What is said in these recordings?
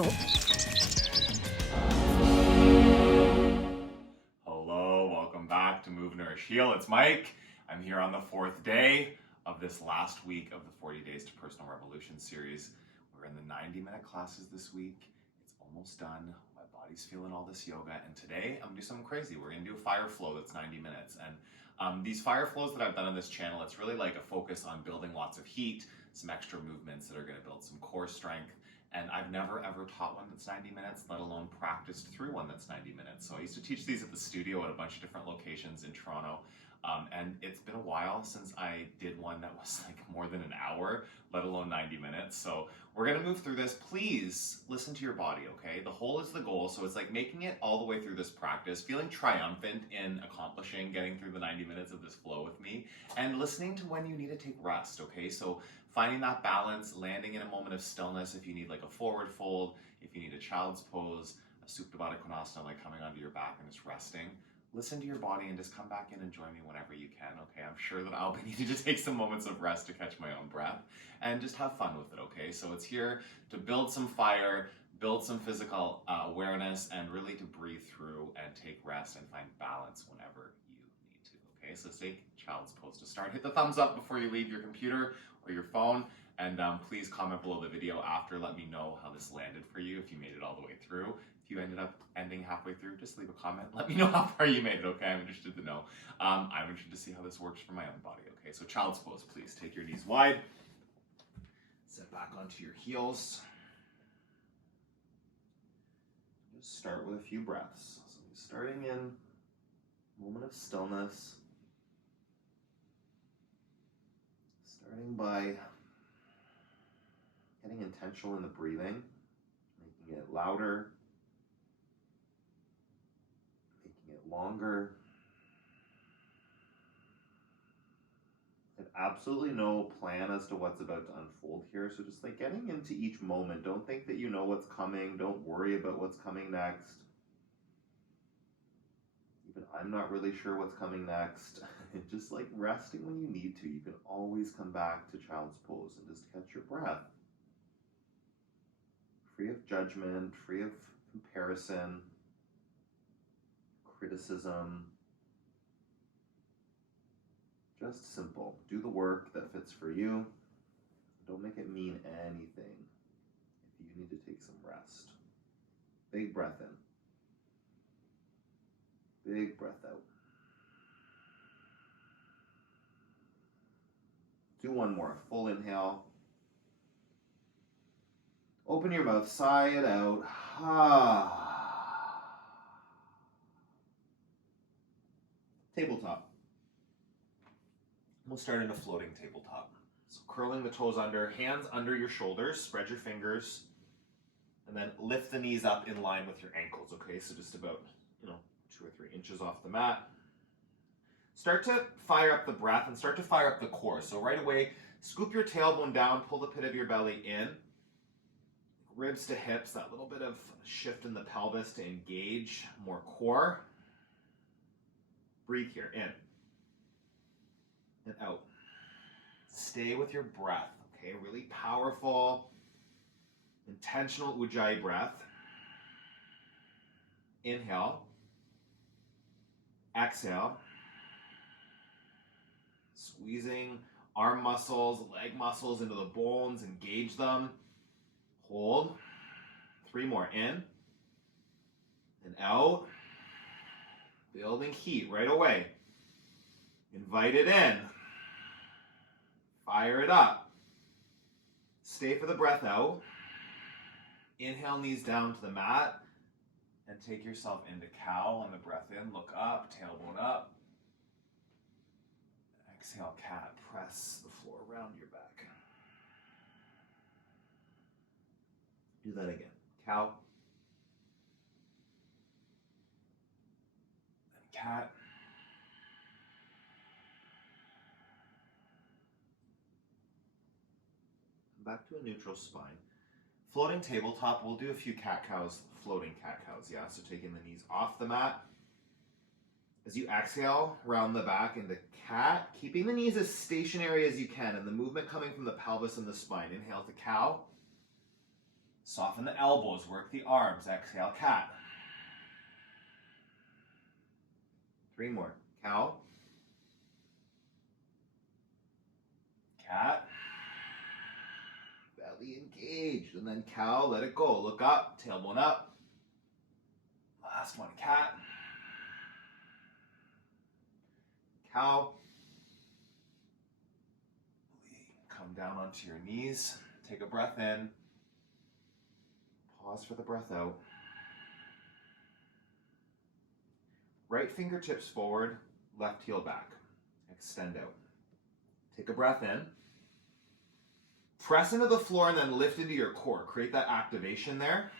channel. Hello, welcome back to Move, Nourish, Heal. It's Mike. I'm here on the 4th day of this last week of the 40 Days to Personal Revolution series. We're in the 90-minute classes this week. It's almost done. My body's feeling all this yoga, and today I'm gonna do something crazy. We're gonna do a fire flow that's 90 minutes. And these fire flows that I've done on this channel, it's really like a focus on building lots of heat, some extra movements that are gonna build some core strength. And I've never ever taught one that's 90 minutes, let alone practiced through one that's 90 minutes. So I used to teach these at the studio at a bunch of different locations in Toronto. And it's been a while since I did one that was like more than an hour, let alone 90 minutes. So we're gonna move through this. Please listen to your body, okay? The whole is the goal. So it's like making it all the way through this practice, feeling triumphant in accomplishing, getting through the 90 minutes of this flow with me, and listening to when you need to take rest, okay? So finding that balance, landing in a moment of stillness if you need like a forward fold, if you need a child's pose, a Supta Baddha Konasana, like coming onto your back and just resting. Listen to your body and just come back in and join me whenever you can, okay? I'm sure that I'll be needing to take some moments of rest to catch my own breath and just have fun with it, okay? So it's here to build some fire, build some physical awareness, and really to breathe through and take rest and find balance whenever you need to, okay? So take child's pose to start. Hit the thumbs up before you leave your computer or your phone, and please comment below the video after. Let me know how this landed for you, if you made it all the way through. If you ended up ending halfway through, just leave a comment. Let me know how far you made it, okay? I'm interested to know. I'm interested to see how this works for my own body, okay? So child's pose, please. Take your knees wide. Sit back onto your heels. Just start with a few breaths. So starting in a moment of stillness. Starting by getting intentional in the breathing, making it louder, making it longer. I have absolutely no plan as to what's about to unfold here, so just like getting into each moment. Don't think that you know what's coming. Don't worry about what's coming next. Even I'm not really sure what's coming next. Just like resting when you need to. You can always come back to child's pose and just catch your breath. Free of judgment, free of comparison, criticism. Just simple. Do the work that fits for you. Don't make it mean anything if you need to take some rest. Big breath in. Big breath out. Do one more. Full inhale. Open your mouth, sigh it out. Tabletop. We'll start in a floating tabletop. So curling the toes under, hands under your shoulders, spread your fingers, and then lift the knees up in line with your ankles, okay? So just about, 2 or 3 inches off the mat. Start to fire up the breath and start to fire up the core. So right away, scoop your tailbone down, pull the pit of your belly in. Ribs to hips, that little bit of shift in the pelvis to engage more core. Breathe here, in and out. Stay with your breath, okay? Really powerful, intentional Ujjayi breath. Inhale. Exhale. Squeezing arm muscles, leg muscles into the bones, engage them. Hold. 3 more, in and out. Building heat right away. Invite it in. Fire it up. Stay for the breath out. Inhale, knees down to the mat, and take yourself into cow on the breath in. Look up, tailbone up. Exhale, cat. Press the floor around your back. Do that again. Cow. And cat. Back to a neutral spine. Floating tabletop, we'll do a few cat-cows, floating cat-cows, yeah? So taking the knees off the mat. As you exhale, round the back into cat, keeping the knees as stationary as you can and the movement coming from the pelvis and the spine. Inhale to cow. Soften the elbows, work the arms. Exhale, cat. 3 more. Cow. Cat. Belly engaged. And then cow, let it go. Look up, tailbone up. Last one, cat. Cow. Come down onto your knees. Take a breath in. Pause for the breath out. Right fingertips forward, left heel back. Extend out. Take a breath in. Press into the floor and then lift into your core. Create that activation there.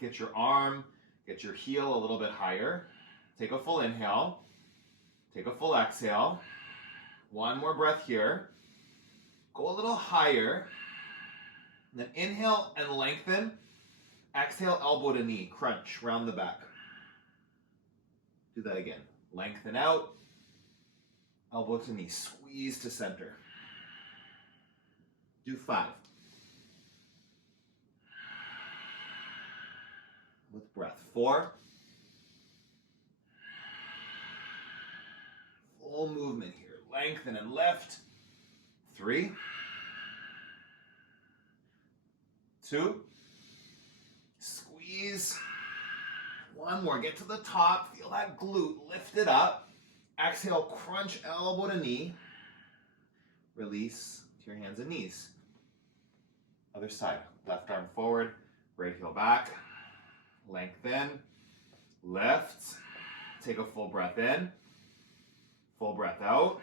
Get your arm, get your heel a little bit higher. Take a full inhale. Take a full exhale. One more breath here. Go a little higher. Then inhale and lengthen. Exhale, elbow to knee. Crunch, round the back. Do that again. Lengthen out. Elbow to knee. Squeeze to center. Do 5. With breath. 4. Full movement here. Lengthen and lift. 3. 2. Squeeze. 1 more. Get to the top. Feel that glute. Lift it up. Exhale. Crunch elbow to knee. Release to your hands and knees. Other side. Left arm forward. Right heel back. Lengthen. Lift. Take a full breath in. Full breath out.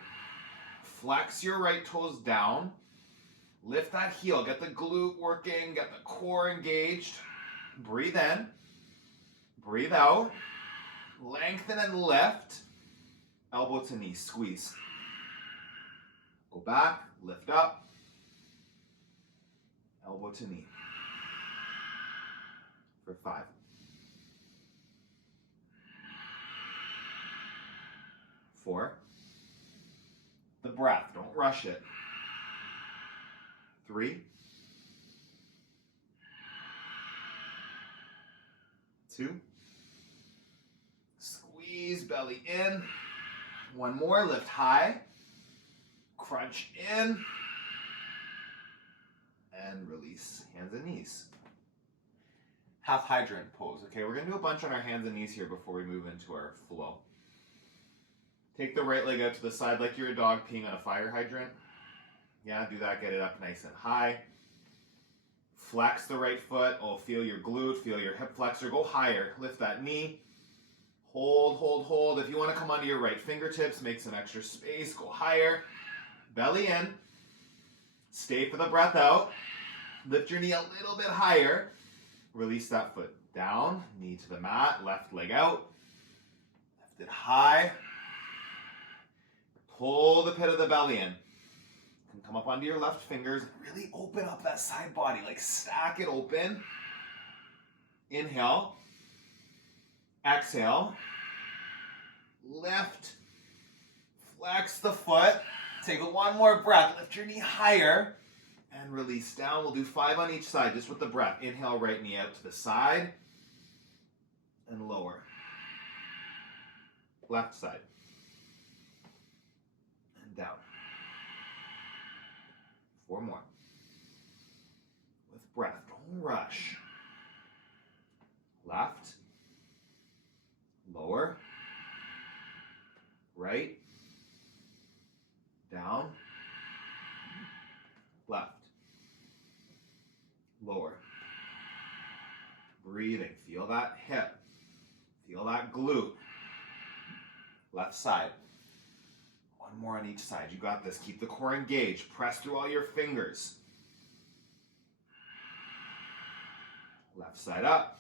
Flex your right toes down. Lift that heel. Get the glute working. Get the core engaged. Breathe in. Breathe out. Lengthen and lift. Elbow to knee. Squeeze. Go back. Lift up. Elbow to knee. For 5. 4. The breath. Don't rush it. 3. 2. Squeeze belly in. 1 more. Lift high. Crunch in. And release hands and knees. Half hydrant pose. Okay, we're going to do a bunch on our hands and knees here before we move into our flow. Take the right leg out to the side like you're a dog peeing on a fire hydrant. Yeah, do that. Get it up nice and high. Flex the right foot. Oh, feel your glute. Feel your hip flexor. Go higher. Lift that knee. Hold, hold, hold. If you want to come onto your right fingertips, make some extra space. Go higher. Belly in. Stay for the breath out. Lift your knee a little bit higher. Release that foot down. Knee to the mat. Left leg out. Lift it high. Pull the pit of the belly in. You can come up onto your left fingers. Really open up that side body. Like stack it open. Inhale. Exhale. Lift. Flex the foot. Take 1 more breath. Lift your knee higher. And release down. We'll do 5 on each side, just with the breath. Inhale, right knee out to the side. And lower. Left side. And down. 4 more. With breath. Don't rush. Left. Lower. Right. Down. Left. Lower. Breathing. Feel that hip. Feel that glute. Left side. 1 more on each side. You got this. Keep the core engaged. Press through all your fingers. Left side up.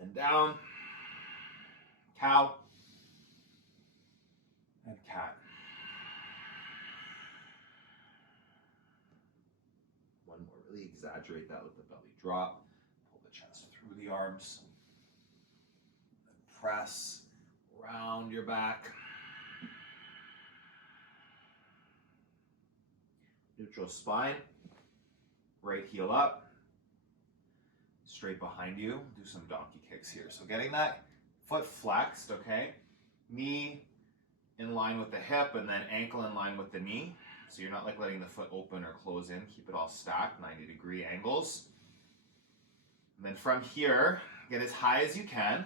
And down. Cow. And cat. 1 more. Really exaggerate that with the belly drop. Pull the chest through the arms. And press round your back. Neutral spine. Right heel up. straight behind you. Do some donkey kicks here. So getting that foot flexed, okay? Knee in line with the hip and then ankle in line with the knee. So you're not like letting the foot open or close in. Keep it all stacked, 90-degree angles. And then from here, get as high as you can.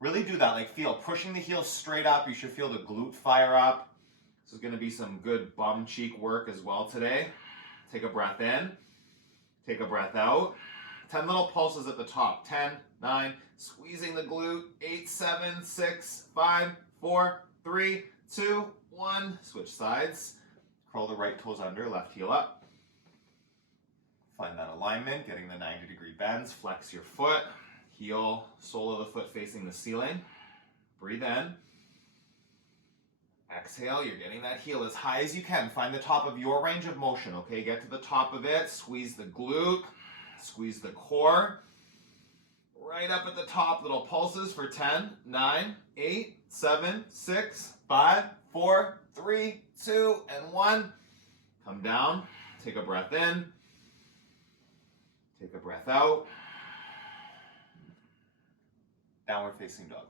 Really do that, like feel pushing the heels straight up. You should feel the glute fire up. This is gonna be some good bum cheek work as well today. Take a breath in, take a breath out. 10 little pulses at the top. 10, 9, squeezing the glute. 8, 7, 6, 5, 4, 3, 2, 1. Switch sides. Curl the right toes under, left heel up. Find that alignment, getting the 90-degree bends. Flex your foot. Heel, sole of the foot facing the ceiling. Breathe in. Exhale, you're getting that heel as high as you can. Find the top of your range of motion, okay? Get to the top of it. Squeeze the glute. Squeeze the core. Right up at the top, little pulses for 10, 9, 8, 7, 6, 5, 4, 3, 2, and 1. Come down. Take a breath in. Take a breath out. Downward facing dog.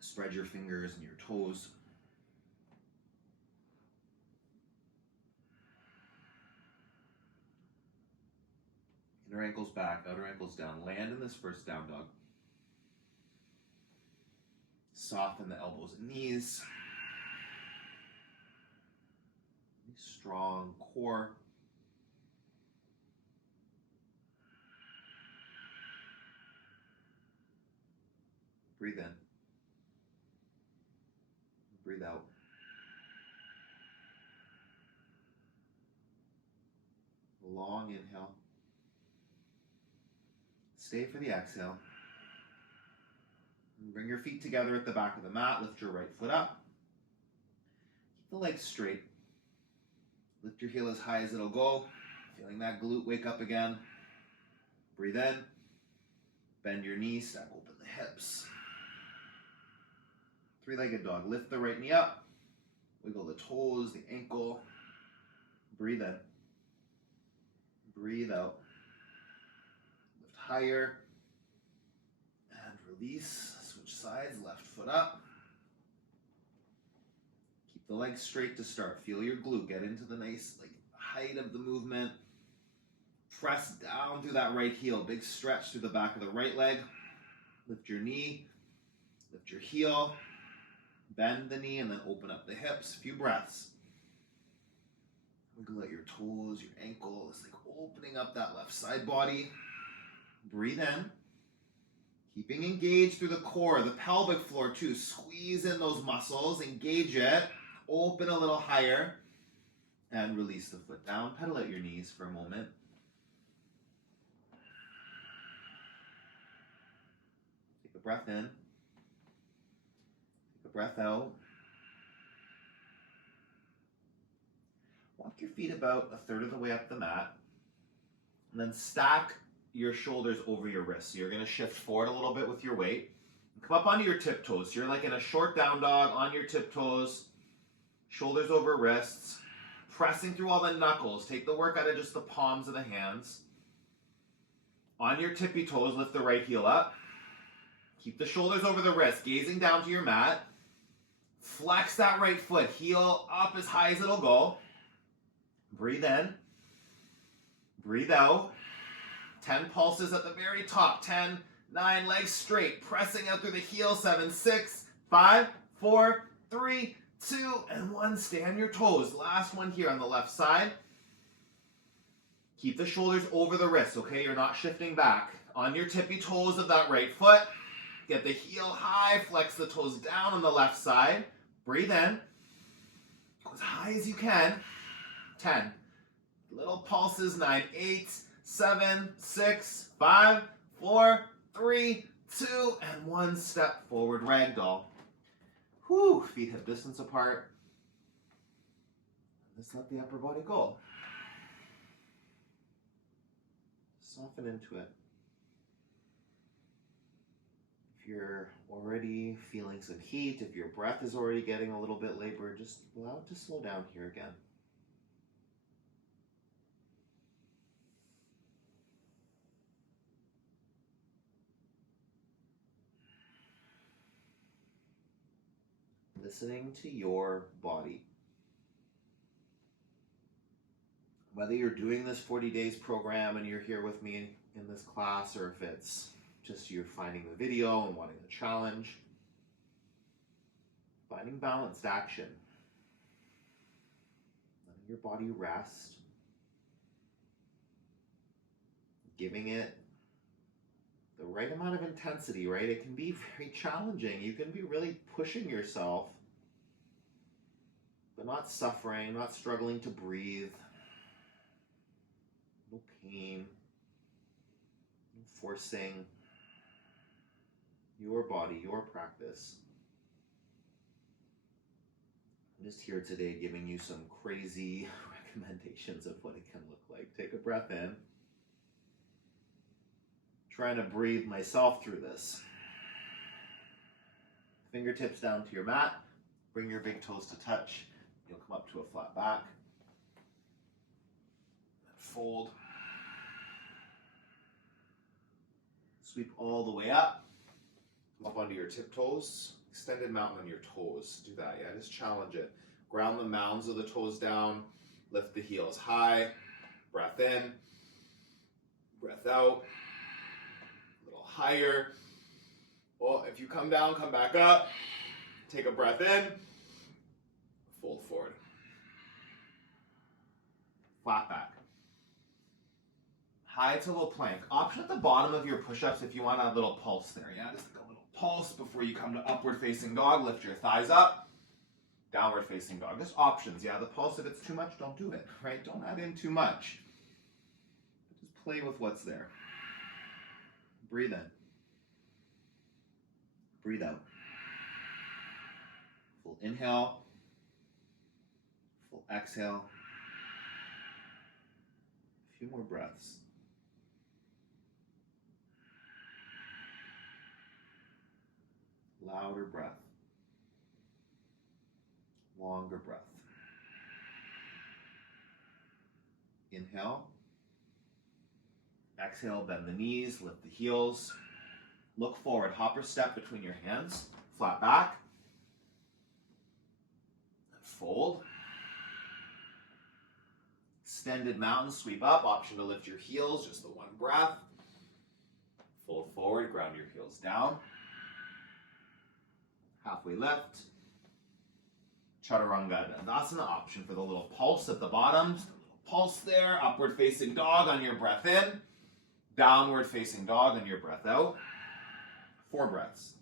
Spread your fingers and your toes. Inner ankles back, outer ankles down. Land in this first down dog. Soften the elbows and knees. Strong core. Breathe in. Breathe out. Long inhale. Stay for the exhale. And bring your feet together at the back of the mat. Lift your right foot up. Keep the legs straight. Lift your heel as high as it'll go. Feeling that glute wake up again. Breathe in. Bend your knees, stack open the hips. Three-legged dog. Lift the right knee up. Wiggle the toes, the ankle. Breathe in. Breathe out. Lift higher. And release. Switch sides. Left foot up. Keep the legs straight to start. Feel your glute. Get into the nice height of the movement. Press down through that right heel. Big stretch through the back of the right leg. Lift your knee. Lift your heel. Bend the knee and then open up the hips. A few breaths. Wiggle at your toes, your ankles, opening up that left side body. Breathe in. Keeping engaged through the core, the pelvic floor too. Squeeze in those muscles, engage it. Open a little higher. And release the foot down. Pedal at your knees for a moment. Take a breath in. Breath out. Walk your feet about a third of the way up the mat. And then stack your shoulders over your wrists. So you're going to shift forward a little bit with your weight. Come up onto your tiptoes. So you're like in a short down dog on your tiptoes. Shoulders over wrists. Pressing through all the knuckles. Take the work out of just the palms of the hands. On your tippy toes, lift the right heel up. Keep the shoulders over the wrist. Gazing down to your mat. Flex that right foot, heel up as high as it'll go. Breathe in. Breathe out. 10 pulses at the very top. 10, 9, legs straight. Pressing out through the heel. 7, 6, 5, 4, 3, 2, and 1. Stay on your toes. Last one here on the left side. Keep the shoulders over the wrists, okay? You're not shifting back. On your tippy toes of that right foot. Get the heel high. Flex the toes down on the left side. Breathe in. Go as high as you can. 10. Little pulses. 9, 8, 7, 6, 5, 4, 3, 2, and 1. Step forward, ragdoll. Whew, feet hip distance apart. Just let the upper body go. Soften into it. If you're already feeling some heat, if your breath is already getting a little bit labored, just allow it to slow down here again. listening to your body. Whether you're doing this 40 days program and you're here with me in this class, or if it's just you're finding the video and wanting the challenge, finding balanced action, letting your body rest, giving it the right amount of intensity, right? It can be very challenging. You can be really pushing yourself, but not suffering, not struggling to breathe, no pain, no forcing. Your body, your practice. I'm just here today giving you some crazy recommendations of what it can look like. Take a breath in. Trying to breathe myself through this. Fingertips down to your mat. Bring your big toes to touch. You'll come up to a flat back. Fold. Sweep all the way up. Come up onto your tiptoes. Extended mountain on your toes. Do that, yeah, just challenge it. Ground the mounds of the toes down. Lift the heels high. Breath in. Breath out. Higher. Well, if you come down, come back up. Take a breath in. Fold forward. Flat back. High to low plank. Option at the bottom of your push-ups if you want a little pulse there. Yeah, just like a little pulse before you come to upward facing dog. Lift your thighs up. Downward facing dog. Just options. Yeah, the pulse, if it's too much, don't do it. Right? Don't add in too much. Just play with what's there. Breathe in. Breathe out. Full inhale. Full exhale. A few more breaths. Louder breath. Longer breath. Inhale. Exhale, bend the knees, lift the heels. Look forward, hopper step between your hands. Flat back. Fold. Extended mountain, sweep up. Option to lift your heels, just the one breath. Fold forward, ground your heels down. Halfway lift. Chaturanga Dandasana, option for the little pulse at the bottom. Just a little pulse there. Upward facing dog on your breath in. Downward facing dog on your breath out. 4 breaths.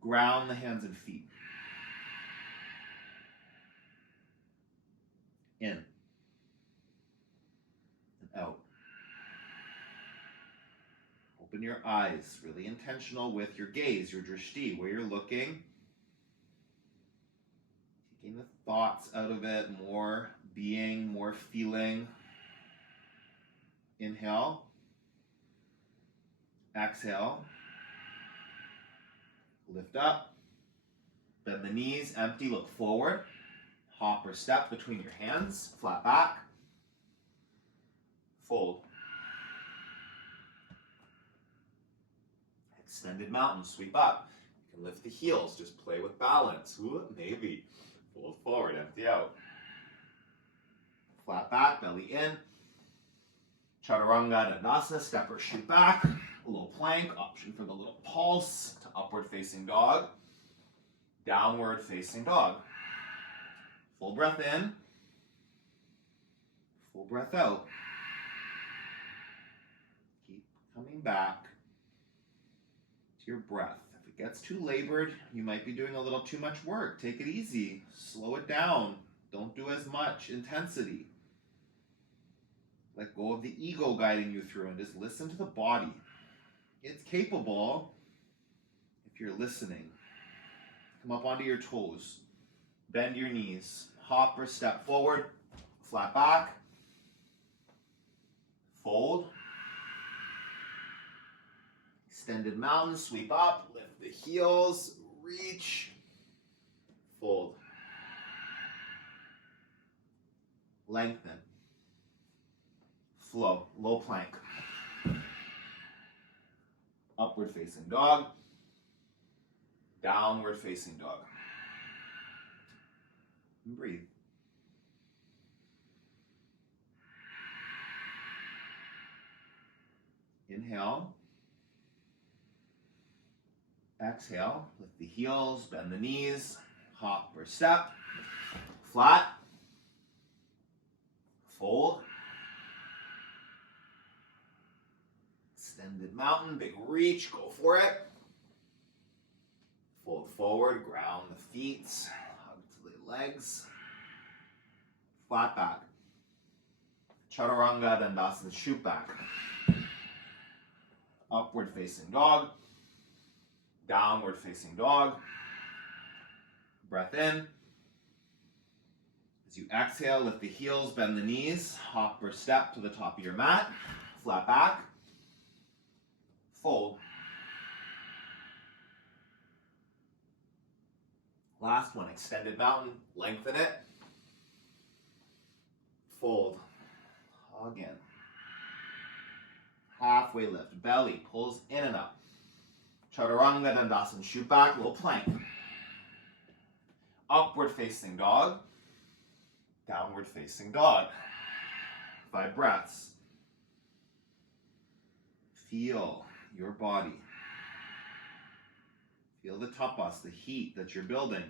Ground the hands and feet. In. And out. Open your eyes. Really intentional with your gaze, your drishti, where you're looking. Taking the thoughts out of it. More being, more feeling. Inhale. Exhale. Lift up. Bend the knees, empty, look forward. Hop or step between your hands, flat back. Fold. Extended mountain, sweep up. You can lift the heels, just play with balance. Ooh, maybe. Fold forward, empty out. Flat back, belly in. Chaturanga Dandasana, step or shoot back. A little plank, option for the little pulse to upward facing dog. Downward facing dog. Full breath in. Full breath out. Keep coming back to your breath. If it gets too labored, you might be doing a little too much work. Take it easy. Slow it down. Don't do as much intensity. Let go of the ego guiding you through and just listen to the body. It's capable if you're listening. Come up onto your toes. Bend your knees. Hop or step forward. Flat back. Fold. Extended mountain. Sweep up. Lift the heels. Reach. Fold. Lengthen. Flow. Low plank. Upward facing dog. Downward facing dog. And breathe. Inhale. Exhale. Lift the heels, bend the knees, hop or step. Flat. Fold. Extended mountain, big reach, go for it. Fold forward, ground the feet, hug to the legs. Flat back. Chaturanga Dandasana, shoot back. Upward facing dog. Downward facing dog. Breath in. As you exhale, lift the heels, bend the knees, hop or step to the top of your mat. Flat back. Fold. Last one, extended mountain, lengthen it. Fold. Again. Halfway lift, belly pulls in and up. Chaturanga Dandasana, shoot back, little plank. Upward facing dog. Downward facing dog. 5 breaths. Feel your body. Feel the tapas, the heat that you're building.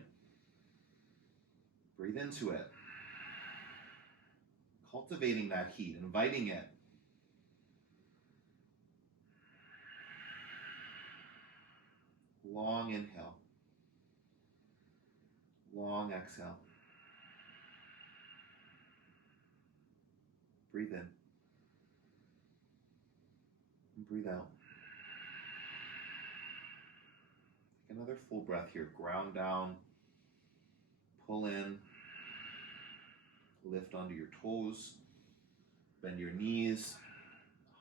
Breathe into it. Cultivating that heat, inviting it. Long inhale. Long exhale. Breathe in. And breathe out. Take another full breath here. Ground down. Pull in. Lift onto your toes. Bend your knees.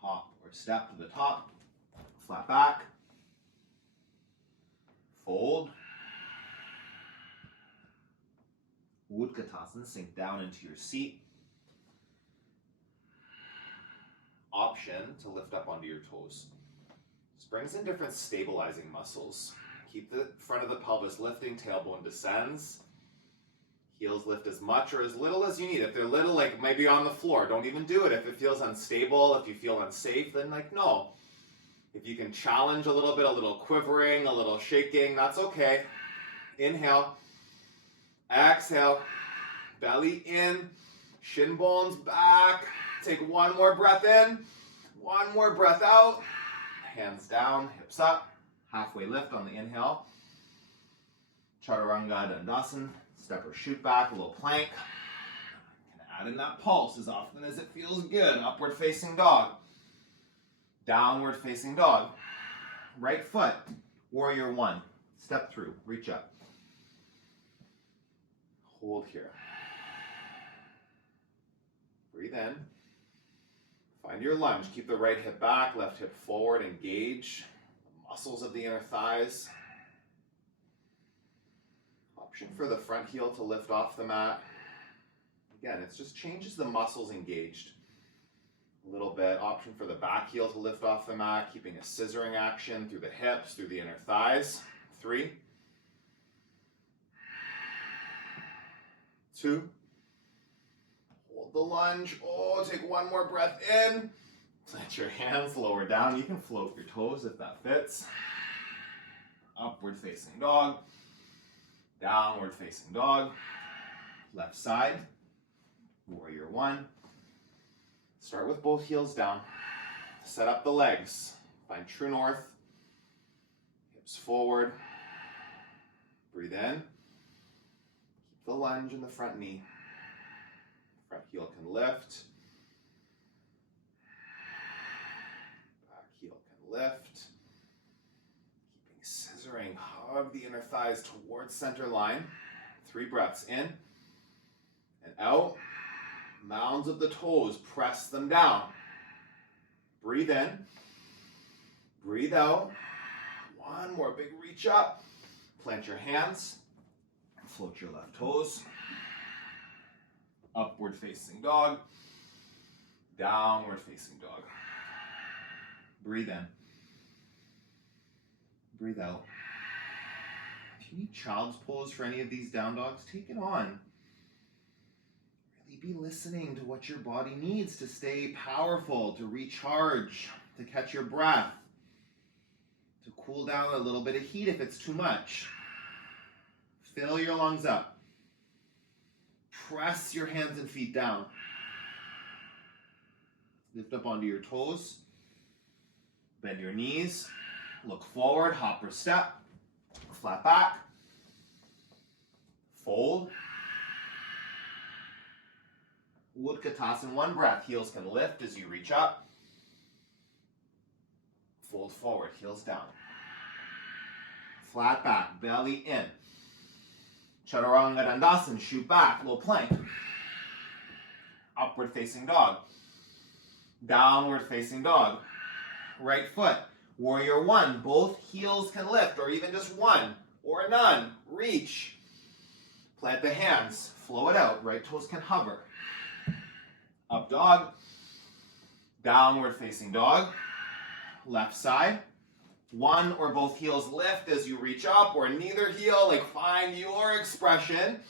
Hop or step to the top. Flat back. Fold. Utkatasana, sink down into your seat. Option to lift up onto your toes. This brings in different stabilizing muscles. Keep the front of the pelvis lifting, tailbone descends. Heels lift as much or as little as you need. If they're little, like maybe on the floor, don't even do it. If it feels unstable, if you feel unsafe, then like no. If you can challenge a little bit, a little quivering, a little shaking, that's okay. Inhale. Exhale. Belly in. Shin bones back. Take one more breath in. One more breath out. Hands down, hips up. Halfway lift on the inhale. Chaturanga Dandasana. Step or shoot back, a little plank. Can add in that pulse as often as it feels good. Upward facing dog. Downward facing dog. Right foot, warrior 1. Step through, reach up. Hold here. Breathe in. Find your lunge. Keep the right hip back, left hip forward. Engage the muscles of the inner thighs. Option for the front heel to lift off the mat. Again, it just changes the muscles engaged a little bit. Option for the back heel to lift off the mat, keeping a scissoring action through the hips, through the inner thighs. 3, 2, hold the lunge. Oh, take one more breath in. Plant your hands lower down. You can float your toes if that fits. Upward facing dog. Downward facing dog. Left side. Warrior 1. Start with both heels down. Set up the legs. Find true north. Hips forward. Breathe in. Keep the lunge in the front knee. Front heel can lift. Back heel can lift. Keeping scissoring. Hug the inner thighs towards center line. 3 breaths in and out. Mounds of the toes, press them down. Breathe in. Breathe out. One more big reach up. Plant your hands. Float your left toes. Upward facing dog. Downward facing dog. Breathe in. Breathe out. If you need child's pose for any of these down dogs, take it on. Really be listening to what your body needs to stay powerful, to recharge, to catch your breath, to cool down a little bit of heat if it's too much. Fill your lungs up. Press your hands and feet down. Lift up onto your toes. Bend your knees. Look forward, hop or step. Flat back. Fold. Utkatasana, one breath. Heels can lift as you reach up. Fold forward, heels down. Flat back, belly in. Chaturanga Dandasana, shoot back, low plank. Upward facing dog. Downward facing dog. Right foot. Warrior one, both heels can lift, or even just one, or none. Reach. Plant the hands, flow it out. Right toes can hover. Up dog. Downward facing dog. Left side. One or both heels lift as you reach up, or neither heel, like find your expression.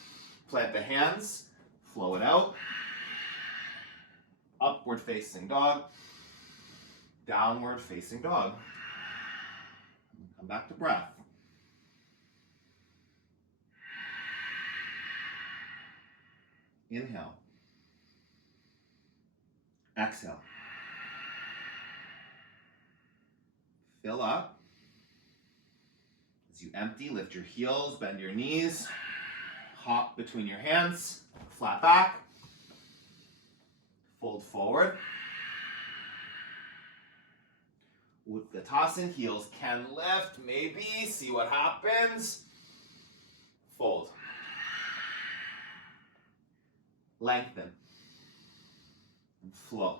Plant the hands, flow it out. Upward facing dog. Downward facing dog. Come back to breath. Inhale. Exhale. Fill up. As you empty, lift your heels, bend your knees, hop between your hands, flat back, fold forward. Utkatasana, heels can lift, maybe, see what happens. Fold. Lengthen. And flow.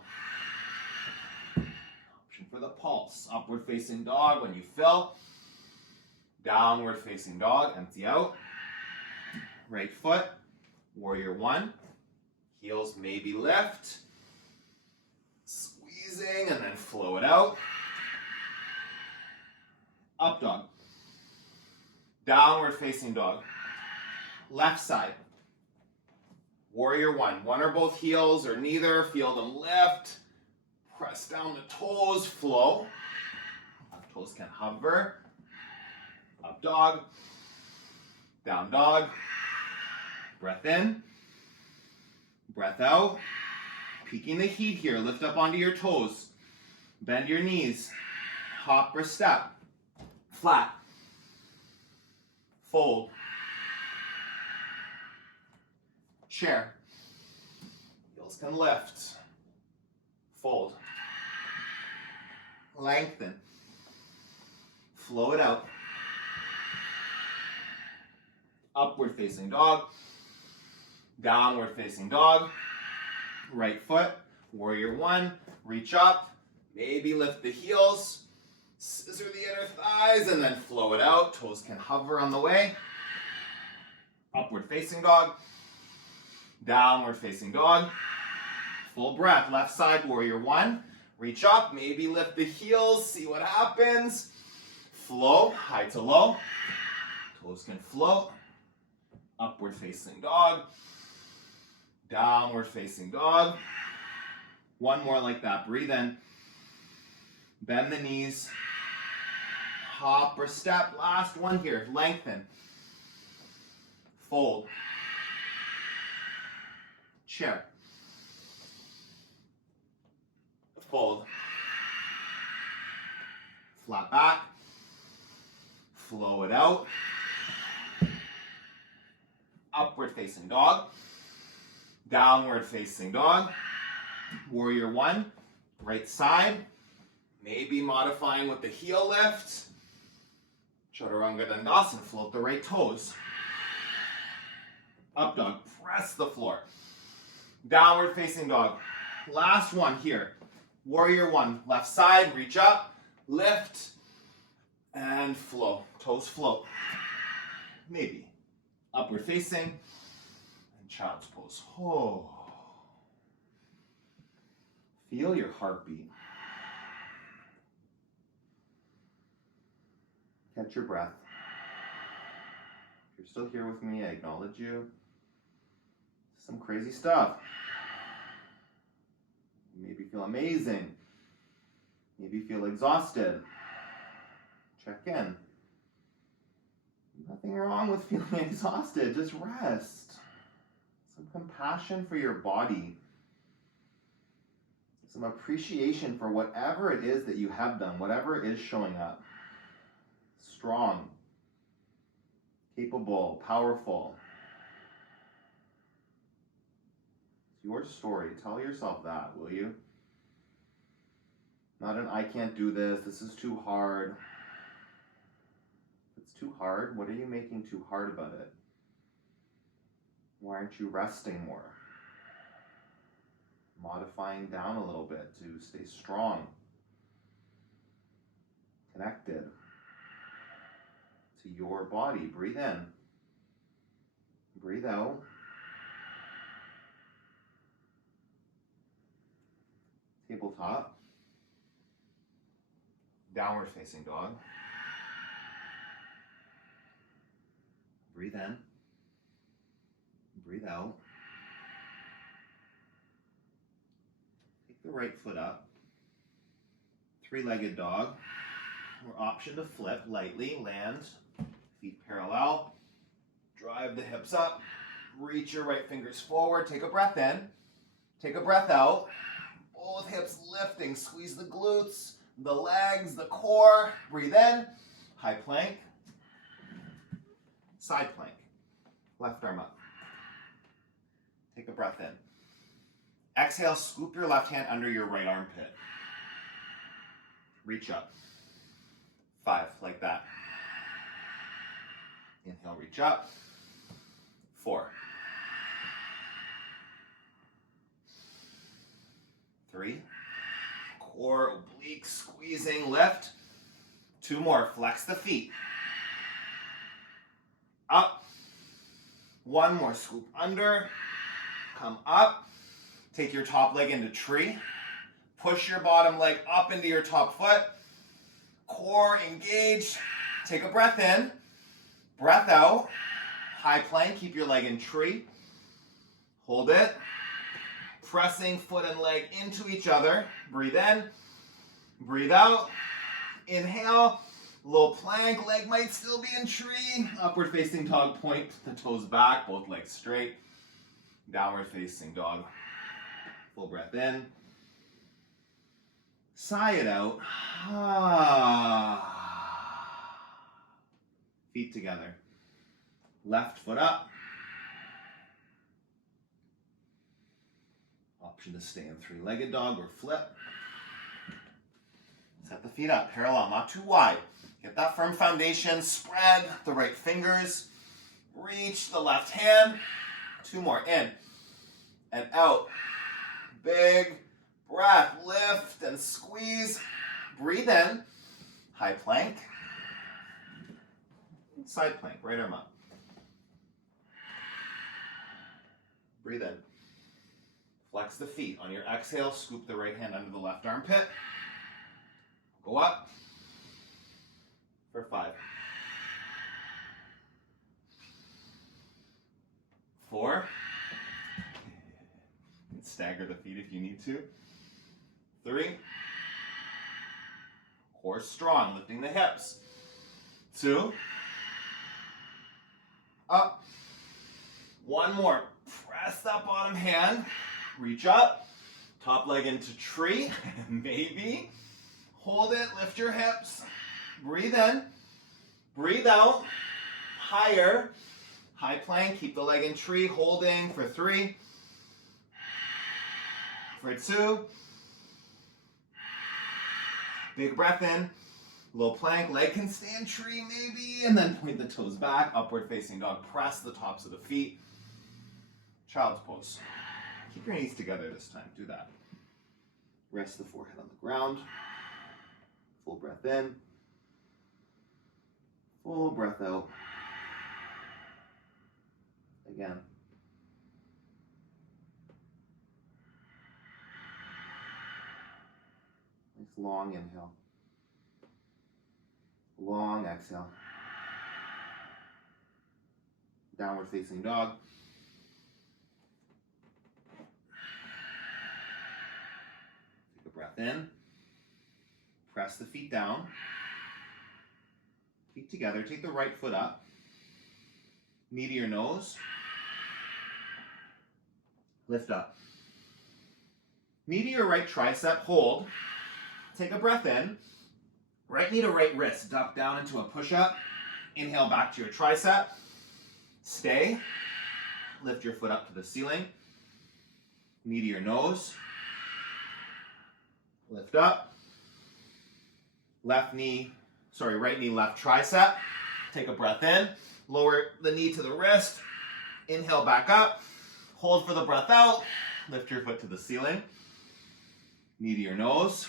For the pulse, upward facing dog when you fill, downward facing dog, empty out, right foot, warrior one, heels maybe lift, squeezing and then flow it out, up dog, downward facing dog, left side, warrior one or both heels or neither, feel them lift. Press down the toes, flow. Left toes can hover. Up dog. Down dog. Breath in. Breath out. Peaking the heat here. Lift up onto your toes. Bend your knees. Hop or step. Flat. Fold. Chair. Heels can lift. Fold. Lengthen. Flow it out. Upward facing dog. Downward facing dog. Right foot. Warrior one. Reach up. Maybe lift the heels. Scissor the inner thighs and then flow it out. Toes can hover on the way. Upward facing dog. Downward facing dog. Full breath, left side, warrior one. Reach up, maybe lift the heels, see what happens. Flow, high to low. Toes can float. Upward facing dog. Downward facing dog. One more like that, breathe in. Bend the knees. Hop or step, last one here, lengthen. Fold. Chair. Fold. Flat back. Flow it out. Upward facing dog. Downward facing dog. Warrior one. Right side. Maybe modifying with the heel lift. Chaturanga Dandasana. Float the right toes. Up dog. Press the floor. Downward facing dog. Last one here. Warrior one, left side, reach up, lift, and flow. Toes float. Maybe. Upward facing, and child's pose. Oh. Feel your heartbeat. Catch your breath. If you're still here with me, I acknowledge you. Some crazy stuff. Maybe feel amazing. Maybe feel exhausted. Check in. Nothing wrong with feeling exhausted. Just rest. Some compassion for your body. Some appreciation for whatever it is that you have done, whatever is showing up. Strong, capable, powerful. It's your story. Tell yourself that, will you? Not an I can't do this is too hard. If it's too hard, what are you making too hard about it? Why aren't you resting more? Modifying down a little bit to stay strong, connected to your body. Breathe in. Breathe out. Tabletop. Downward facing dog. Breathe in. Breathe out. Take the right foot up. Three-legged dog. Or option to flip lightly. Land. Feet parallel. Drive the hips up. Reach your right fingers forward. Take a breath in. Take a breath out. Both hips lifting. Squeeze the glutes, the legs, the core. Breathe in. High plank. Side plank. Left arm up. Take a breath in. Exhale, scoop your left hand under your right armpit. Reach up. 5, like that. Inhale, reach up. 4. 3. Core, oblique, squeezing, lift. 2 more, flex the feet. Up. 1 more, scoop under. Come up. Take your top leg into tree. Push your bottom leg up into your top foot. Core engaged. Take a breath in. Breath out. High plank, keep your leg in tree. Hold it. Pressing foot and leg into each other. Breathe in. Breathe out. Inhale. Low plank, leg might still be in tree. Upward facing dog, point the toes back, both legs straight. Downward facing dog. Full breath in. Sigh it out. Feet together. Left foot up. Option to stay in three-legged dog or flip. Set the feet up, parallel, not too wide. Get that firm foundation, spread the right fingers. Reach the left hand. 2 more, in and out. Big breath, lift and squeeze. Breathe in, high plank. Side plank, right arm up. Breathe in. Flex the feet. On your exhale, scoop the right hand under the left armpit. Go up for 5. 4. Stagger the feet if you need to. 3. Core strong, lifting the hips. 2. Up. 1 more. Press that bottom hand. Reach up. Top leg into tree. Maybe. Hold it. Lift your hips. Breathe in. Breathe out. Higher. High plank. Keep the leg in tree. Holding for 3. For 2. Big breath in. Low plank. Leg can stay in tree maybe. And then point the toes back. Upward facing dog. Press the tops of the feet. Child's pose. Keep your knees together this time. Do that. Rest the forehead on the ground. Full breath in. Full breath out. Again. Nice long inhale. Long exhale. Downward facing dog. Take a breath in. Press the feet down. Feet together. Take the right foot up. Knee to your nose. Lift up. Knee to your right tricep. Hold. Take a breath in. Right knee to right wrist. Duck down into a push-up. Inhale back to your tricep. Stay. Lift your foot up to the ceiling. Knee to your nose. Lift up. Right knee, left tricep. Take a breath in. Lower the knee to the wrist. Inhale back up. Hold for the breath out. Lift your foot to the ceiling. Knee to your nose.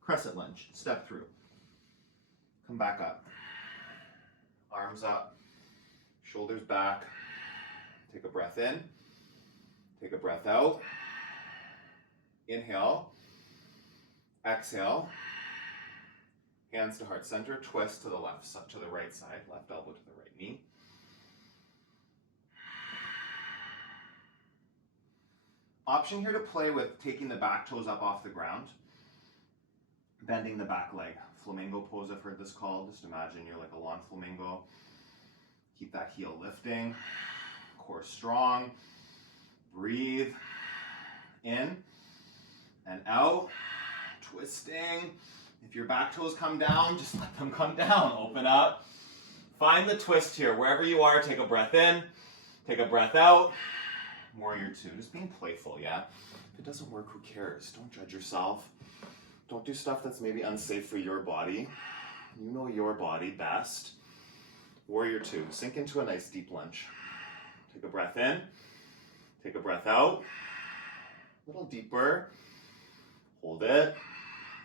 Crescent lunge. Step through. Come back up. Arms up. Shoulders back. Take a breath in. Take a breath out. Inhale. Exhale. Hands to heart center. Twist to the left, to the right side. Left elbow to the right knee. Option here to play with taking the back toes up off the ground. Bending the back leg. Flamingo pose, I've heard this called. Just imagine you're like a lawn flamingo. Keep that heel lifting. Core strong. Breathe. In and out. Twisting. If your back toes come down, just let them come down. Open up. Find the twist here. Wherever you are, take a breath in. Take a breath out. Warrior two. Just being playful, yeah? If it doesn't work, who cares? Don't judge yourself. Don't do stuff that's maybe unsafe for your body. You know your body best. Warrior two. Sink into a nice deep lunge. Take a breath in. Take a breath out. A little deeper. Hold it.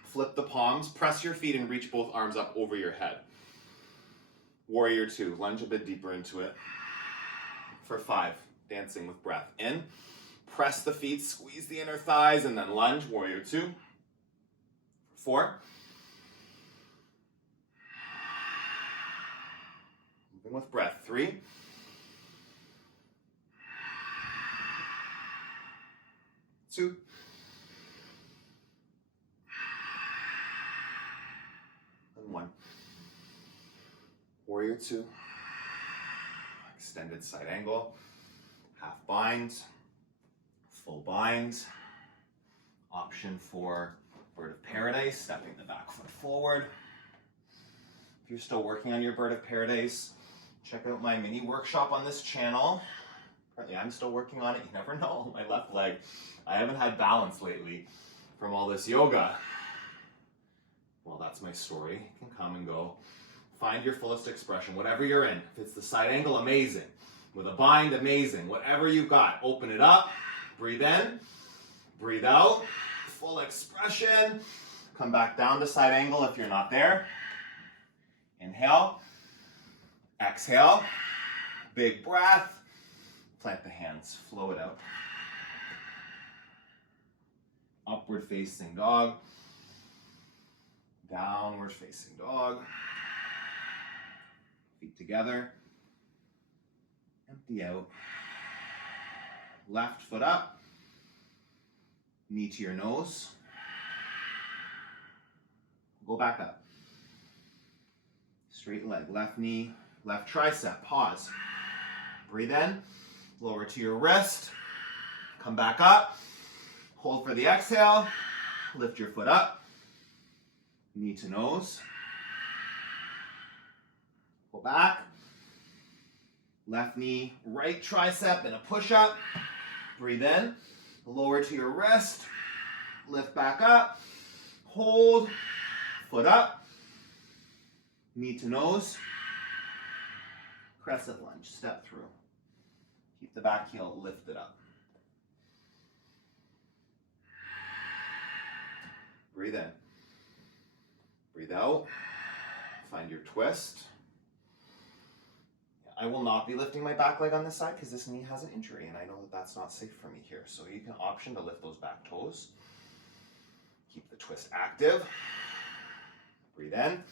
Flip the palms. Press your feet and reach both arms up over your head. Warrior two. Lunge a bit deeper into it. For 5. Dancing with breath. In. Press the feet. Squeeze the inner thighs and then lunge. Warrior two. 4. Moving with breath. 3. 2. And 1. Warrior two. Extended side angle. Half bind. Full bind. Option for bird of paradise, stepping the back foot forward. If you're still working on your bird of paradise, check out my mini workshop on this channel. Apparently I'm still working on it, you never know. My left leg, I haven't had balance lately from all this yoga. Well, that's my story. It can come and go. Find your fullest expression, whatever you're in. If it's the side angle, amazing. With a bind, amazing. Whatever you've got, open it up. Breathe in, breathe out. Full expression. Come back down to side angle if you're not there. Inhale. Exhale. Big breath. Plant the hands. Flow it out. Upward facing dog. Downward facing dog. Feet together. Empty out. Left foot up. Knee to your nose. Go back up. Straight leg. Left knee, left tricep. Pause. Breathe in. Lower to your wrist. Come back up. Hold for the exhale. Lift your foot up. Knee to nose. Go back. Left knee, right tricep in a push-up. Breathe in. Lower to your wrist. Lift back up. Hold. Foot up. Knee to nose. Crescent lunge. Step through. Keep the back heel lifted up. Breathe in. Breathe out. Find your twist. I will not be lifting my back leg on this side because this knee has an injury and I know that that's not safe for me here. So you can option to lift those back toes. Keep the twist active. Breathe in.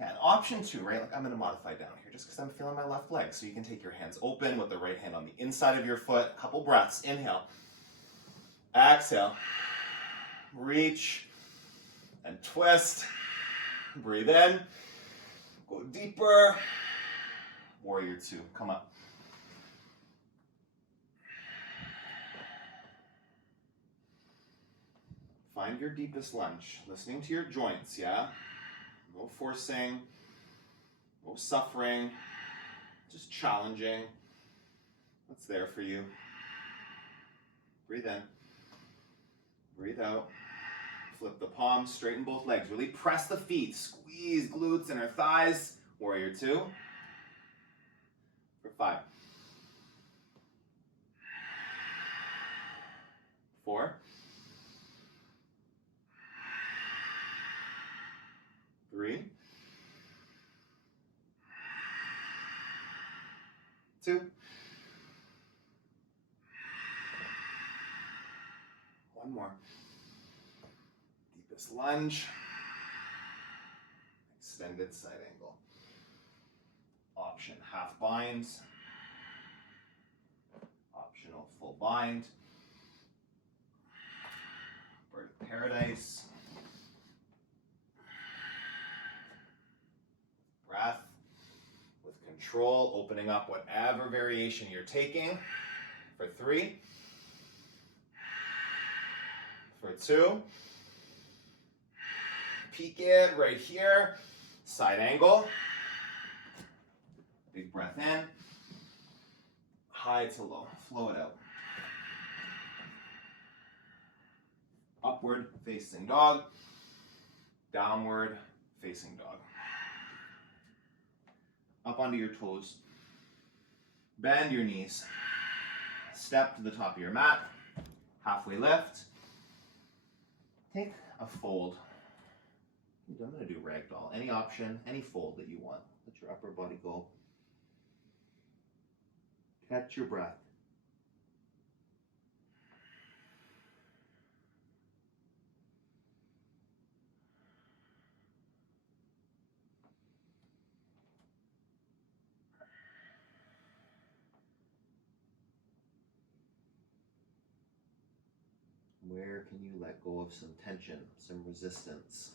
Yeah, and option 2, right? Like I'm going to modify down here just because I'm feeling my left leg. So you can take your hands open with the right hand on the inside of your foot. A couple breaths. Inhale. Exhale. Reach and twist. Breathe in. Go deeper. Warrior 2. Come up. Find your deepest lunge. Listening to your joints, yeah? No forcing. No suffering. Just challenging. What's there for you? Breathe in. Breathe out. Flip the palms, straighten both legs. Really press the feet. Squeeze glutes and our thighs. Warrior 2. For 5. 4. 3. 2. 1 more. Deepest lunge. Extended side angle. Option half bind. Optional full bind. Bird of paradise. Breath with control, opening up whatever variation you're taking. For 3. For 2. Peek it right here. Side angle. Big breath in. High to low. Flow it out. Upward facing dog. Downward facing dog. Up onto your toes. Bend your knees. Step to the top of your mat. Halfway lift. Take a fold. I'm going to do ragdoll. Any option, any fold that you want. Let your upper body go. Catch your breath. Where can you let go of some tension, some resistance?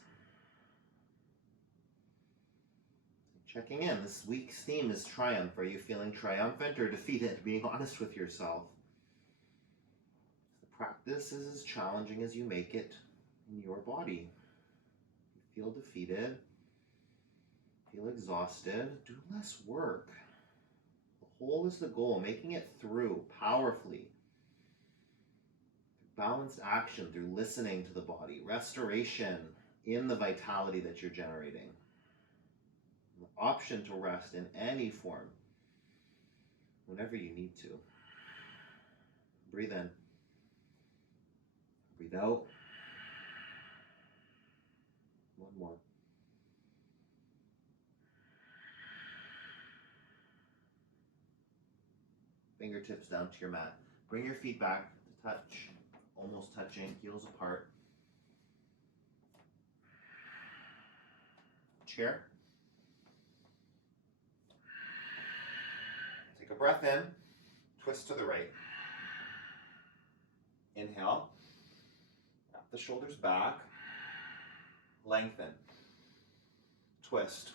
Checking in. This week's theme is triumph. Are you feeling triumphant or defeated? Being honest with yourself. The practice is as challenging as you make it in your body. You feel defeated, feel exhausted, do less work. The whole is the goal, making it through powerfully. Balanced action through listening to the body, restoration in the vitality that you're generating. The option to rest in any form, whenever you need to. Breathe in. Breathe out. 1 more. Fingertips down to your mat. Bring your feet back to touch. Almost touching, heels apart. Chair. Take a breath in, twist to the right. Inhale, wrap the shoulders back, lengthen, twist.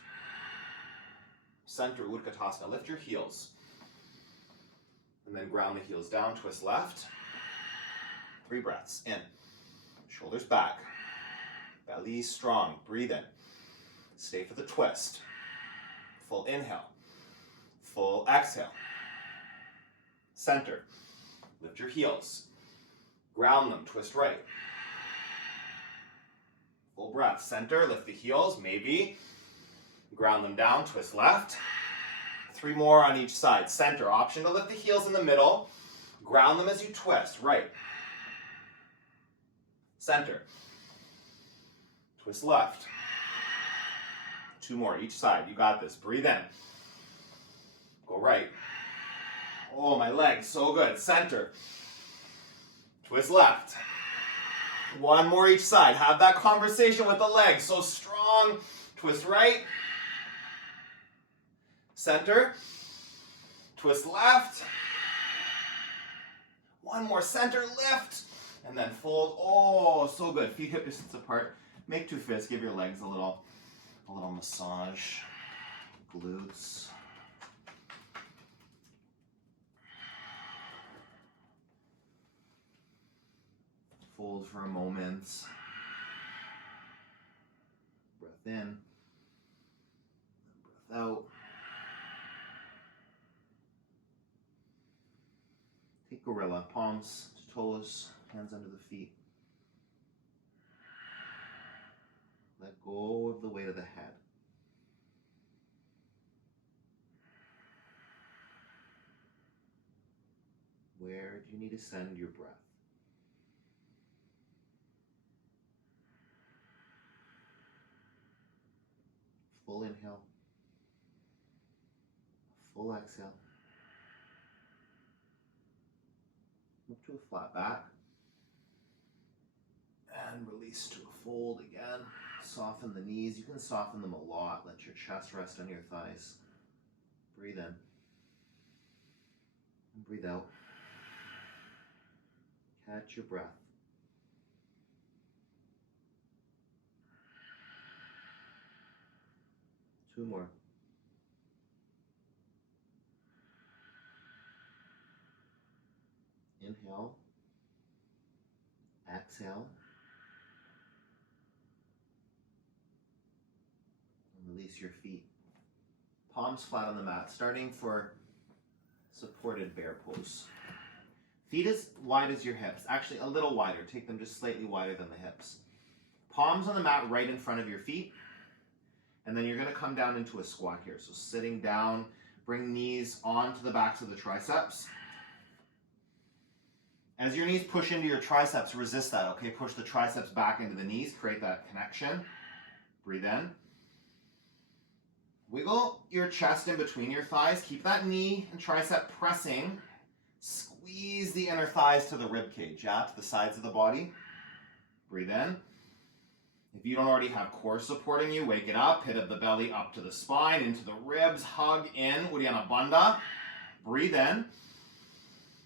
Center Utkatasana, lift your heels. And then ground the heels down, twist left. 3 breaths, in. Shoulders back. Belly strong, breathe in. Stay for the twist. Full inhale. Full exhale. Center. Lift your heels. Ground them, twist right. Full breath, center, lift the heels, maybe. Ground them down, twist left. 3 more on each side. Center, option to lift the heels in the middle. Ground them as you twist, right. Center. Twist left. 2 more each side. You got this. Breathe in. Go right. Oh, my legs. So good. Center. Twist left. 1 more each side. Have that conversation with the legs. So strong. Twist right. Center. Twist left. One more center, lift. And then fold. Oh, so good. Feet hip distance apart. Make two fists. Give your legs a little massage. Glutes. Fold for a moment. Breath in. Breath out. Take gorilla. Palms to toes. Hands under the feet. Let go of the weight of the head. Where do you need to send your breath? Full inhale. Full exhale. Move to a flat back. And release to a fold again. Soften the knees. You can soften them a lot. Let your chest rest on your thighs. Breathe in. And breathe out. Catch your breath. Two more. Inhale. Exhale. And release your feet. Palms flat on the mat, starting for supported bear pose. Feet as wide as your hips, actually a little wider. Take them just slightly wider than the hips. Palms on the mat right in front of your feet. And then you're going to come down into a squat here. So sitting down, bring knees onto the backs of the triceps. As your knees push into your triceps, resist that, okay? Push the triceps back into the knees, create that connection. Breathe in. Wiggle your chest in between your thighs. Keep that knee and tricep pressing. Squeeze the inner thighs to the rib cage, yeah, to the sides of the body. Breathe in. If you don't already have core supporting you, wake it up. Hit of the belly up to the spine, into the ribs. Hug in, Uddiyana Bandha. Breathe in.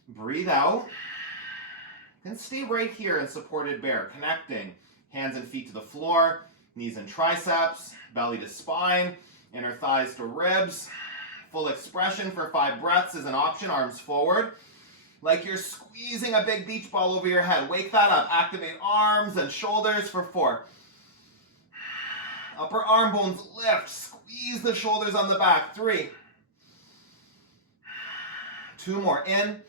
Breathe out. And stay right here in supported bear, connecting hands and feet to the floor, knees and triceps, belly to spine, inner thighs to ribs. Full expression for 5 breaths is an option. Arms forward. Like you're squeezing a big beach ball over your head. Wake that up. Activate arms and shoulders for 4. Upper arm bones lift. Squeeze the shoulders on the back. 3. 2 more. In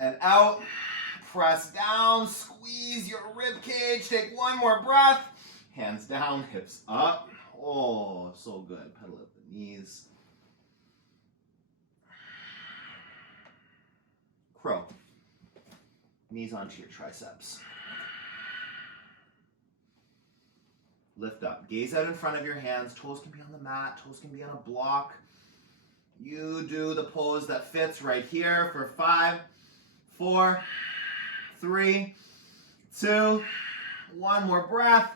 and out. Press down. Squeeze your rib cage. Take 1 more breath. Hands down. Hips up. Oh, so good. Pedal up the knees. Crow. Knees onto your triceps. Lift up. Gaze out in front of your hands. Toes can be on the mat. Toes can be on a block. You do the pose that fits right here for 5, 4, 3, 2, 1 more breath.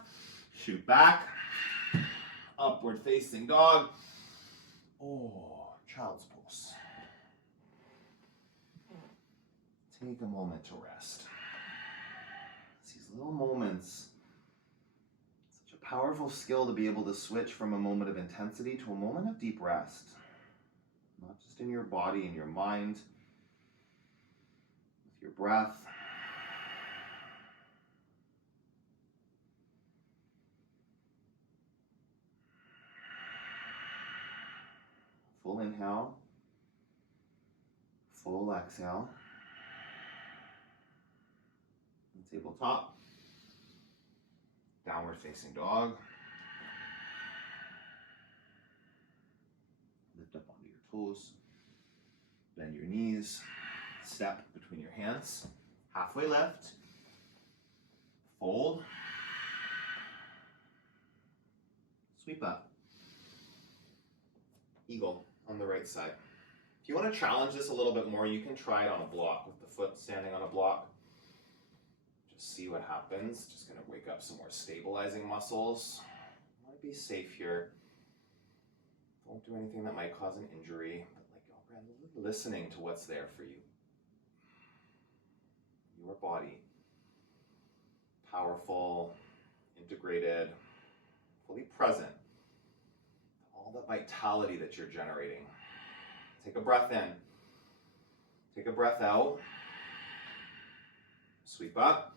Shoot back. Upward facing dog. Oh, child's pose. Take a moment to rest. It's these little moments. Such a powerful skill to be able to switch from a moment of intensity to a moment of deep rest. Not just in your body and your mind, with your breath. Full inhale. Full exhale. Tabletop. Downward facing dog. Lift up onto your toes. Bend your knees. Step between your hands. Halfway lift. Fold. Sweep up. Eagle on the right side. If you want to challenge this a little bit more, you can try it on a block with the foot standing on a block. Just see what happens. Just going to wake up some more stabilizing muscles. I want to be safe here. Don't do anything that might cause an injury, but listening to what's there for you. Your body, powerful, integrated, fully present. All the vitality that you're generating. Take a breath in. Take a breath out. Sweep up.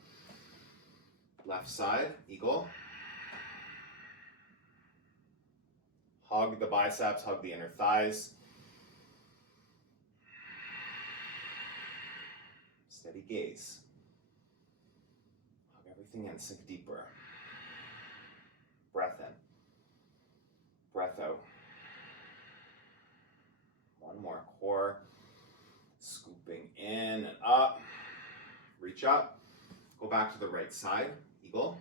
Left side, eagle. Hug the biceps, hug the inner thighs. Steady gaze. Hug everything in, sink deeper. Breath in. Breath out. One more, core. Scooping in and up. Reach up. Go back to the right side, eagle.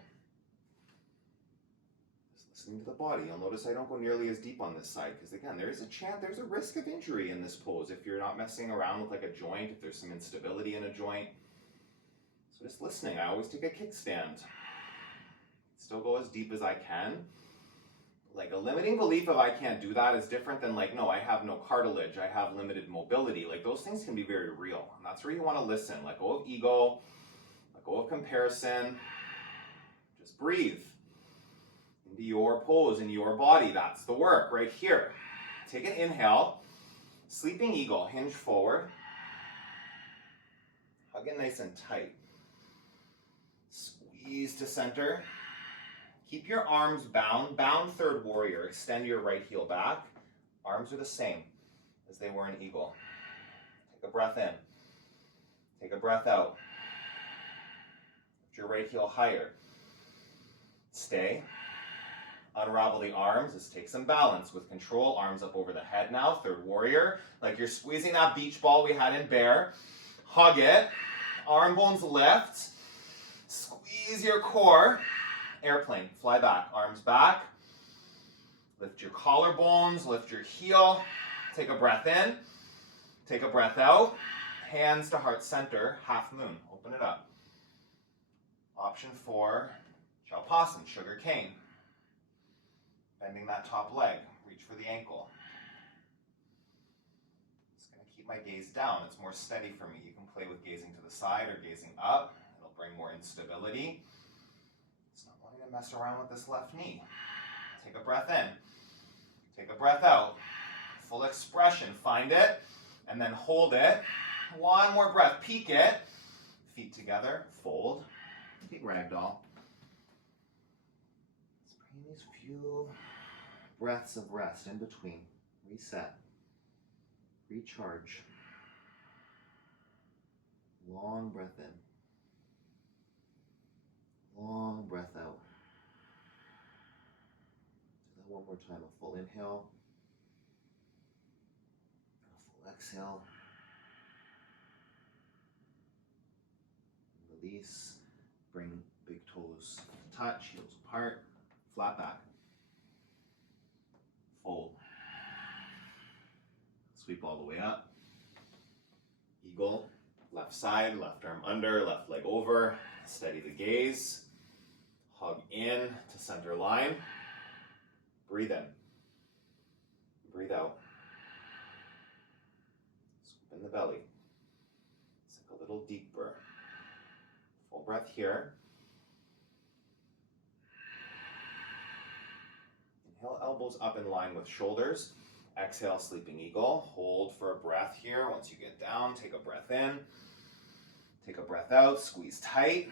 Listening to the body. You'll notice I don't go nearly as deep on this side because again, there's a risk of injury in this pose if you're not messing around with like a joint, if there's some instability in a joint. So just listening, I always take a kickstand. Still go as deep as I can. Like a limiting belief of I can't do that is different than like, no, I have no cartilage, I have limited mobility. Like those things can be very real. And that's where you want to listen. Let go of ego, let go of comparison. Just breathe. Into your pose, into your body. That's the work right here. Take an inhale. Sleeping eagle. Hinge forward. Hug it nice and tight. Squeeze to center. Keep your arms bound. Bound third warrior. Extend your right heel back. Arms are the same as they were in eagle. Take a breath in. Take a breath out. Lift your right heel higher. Stay. Unravel the arms. Let's take some balance with control. Arms up over the head now. Third warrior. Like you're squeezing that beach ball we had in bear. Hug it. Arm bones lift. Squeeze your core. Airplane. Fly back. Arms back. Lift your collarbones. Lift your heel. Take a breath in. Take a breath out. Hands to heart center. Half moon. Open it up. Option 4. Shalpasana. Sugar cane. Bending that top leg, reach for the ankle. Just going to keep my gaze down. It's more steady for me. You can play with gazing to the side or gazing up. It'll bring more instability. It's not wanting to mess around with this left knee. Take a breath in. Take a breath out. Full expression. Find it and then hold it. One more breath. Peek it. Feet together. Fold. Big ragdoll. These few breaths of rest in between. Reset. Recharge. Long breath in. Long breath out. Do that one more time. A full inhale. A full exhale. Release. Bring big toes to touch, heels apart. Flat back. Fold. Sweep all the way up. Eagle. Left side, left arm under, left leg over. Steady the gaze. Hug in to center line. Breathe in. Breathe out. Scoop in the belly. Sink a little deeper. Full breath here. Inhale, elbows up in line with shoulders. Exhale, sleeping eagle. Hold for a breath here. Once you get down, take a breath in. Take a breath out. Squeeze tight.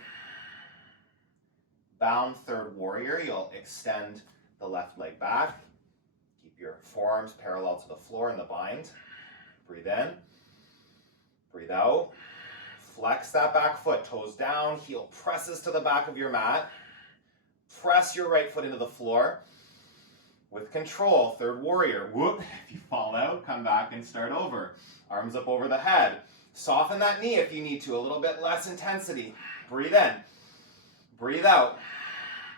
Bound third warrior. You'll extend the left leg back. Keep your forearms parallel to the floor in the bind. Breathe in. Breathe out. Flex that back foot. Toes down. Heel presses to the back of your mat. Press your right foot into the floor. With control, third warrior. Whoop. If you fall out, come back and start over. Arms up over the head. Soften that knee if you need to. A little bit less intensity. Breathe in. Breathe out.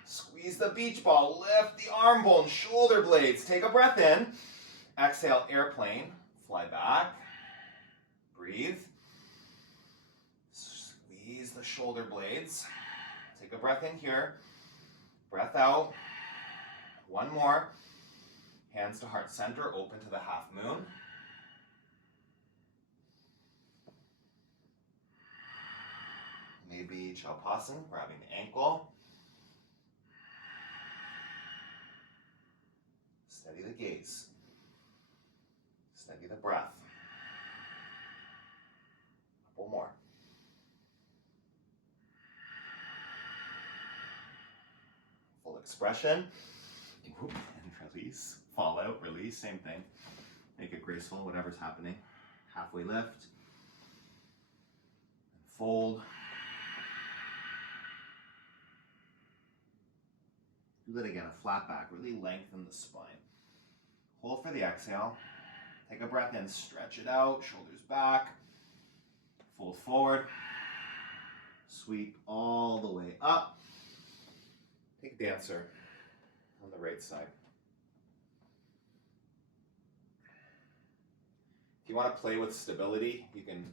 Squeeze the beach ball. Lift the arm bones, shoulder blades. Take a breath in. Exhale, airplane. Fly back. Breathe. Squeeze the shoulder blades. Take a breath in here. Breath out. One more. Hands to heart center, open to the half moon. Maybe Chalpasan, grabbing the ankle. Steady the gaze. Steady the breath. A couple more. Full expression. And release. Fall out, release, same thing. Make it graceful, whatever's happening. Halfway lift. And fold. Do that again, a flat back. Really lengthen the spine. Hold for the exhale. Take a breath in, stretch it out, shoulders back. Fold forward. Sweep all the way up. Take dancer on the right side. If you want to play with stability, you can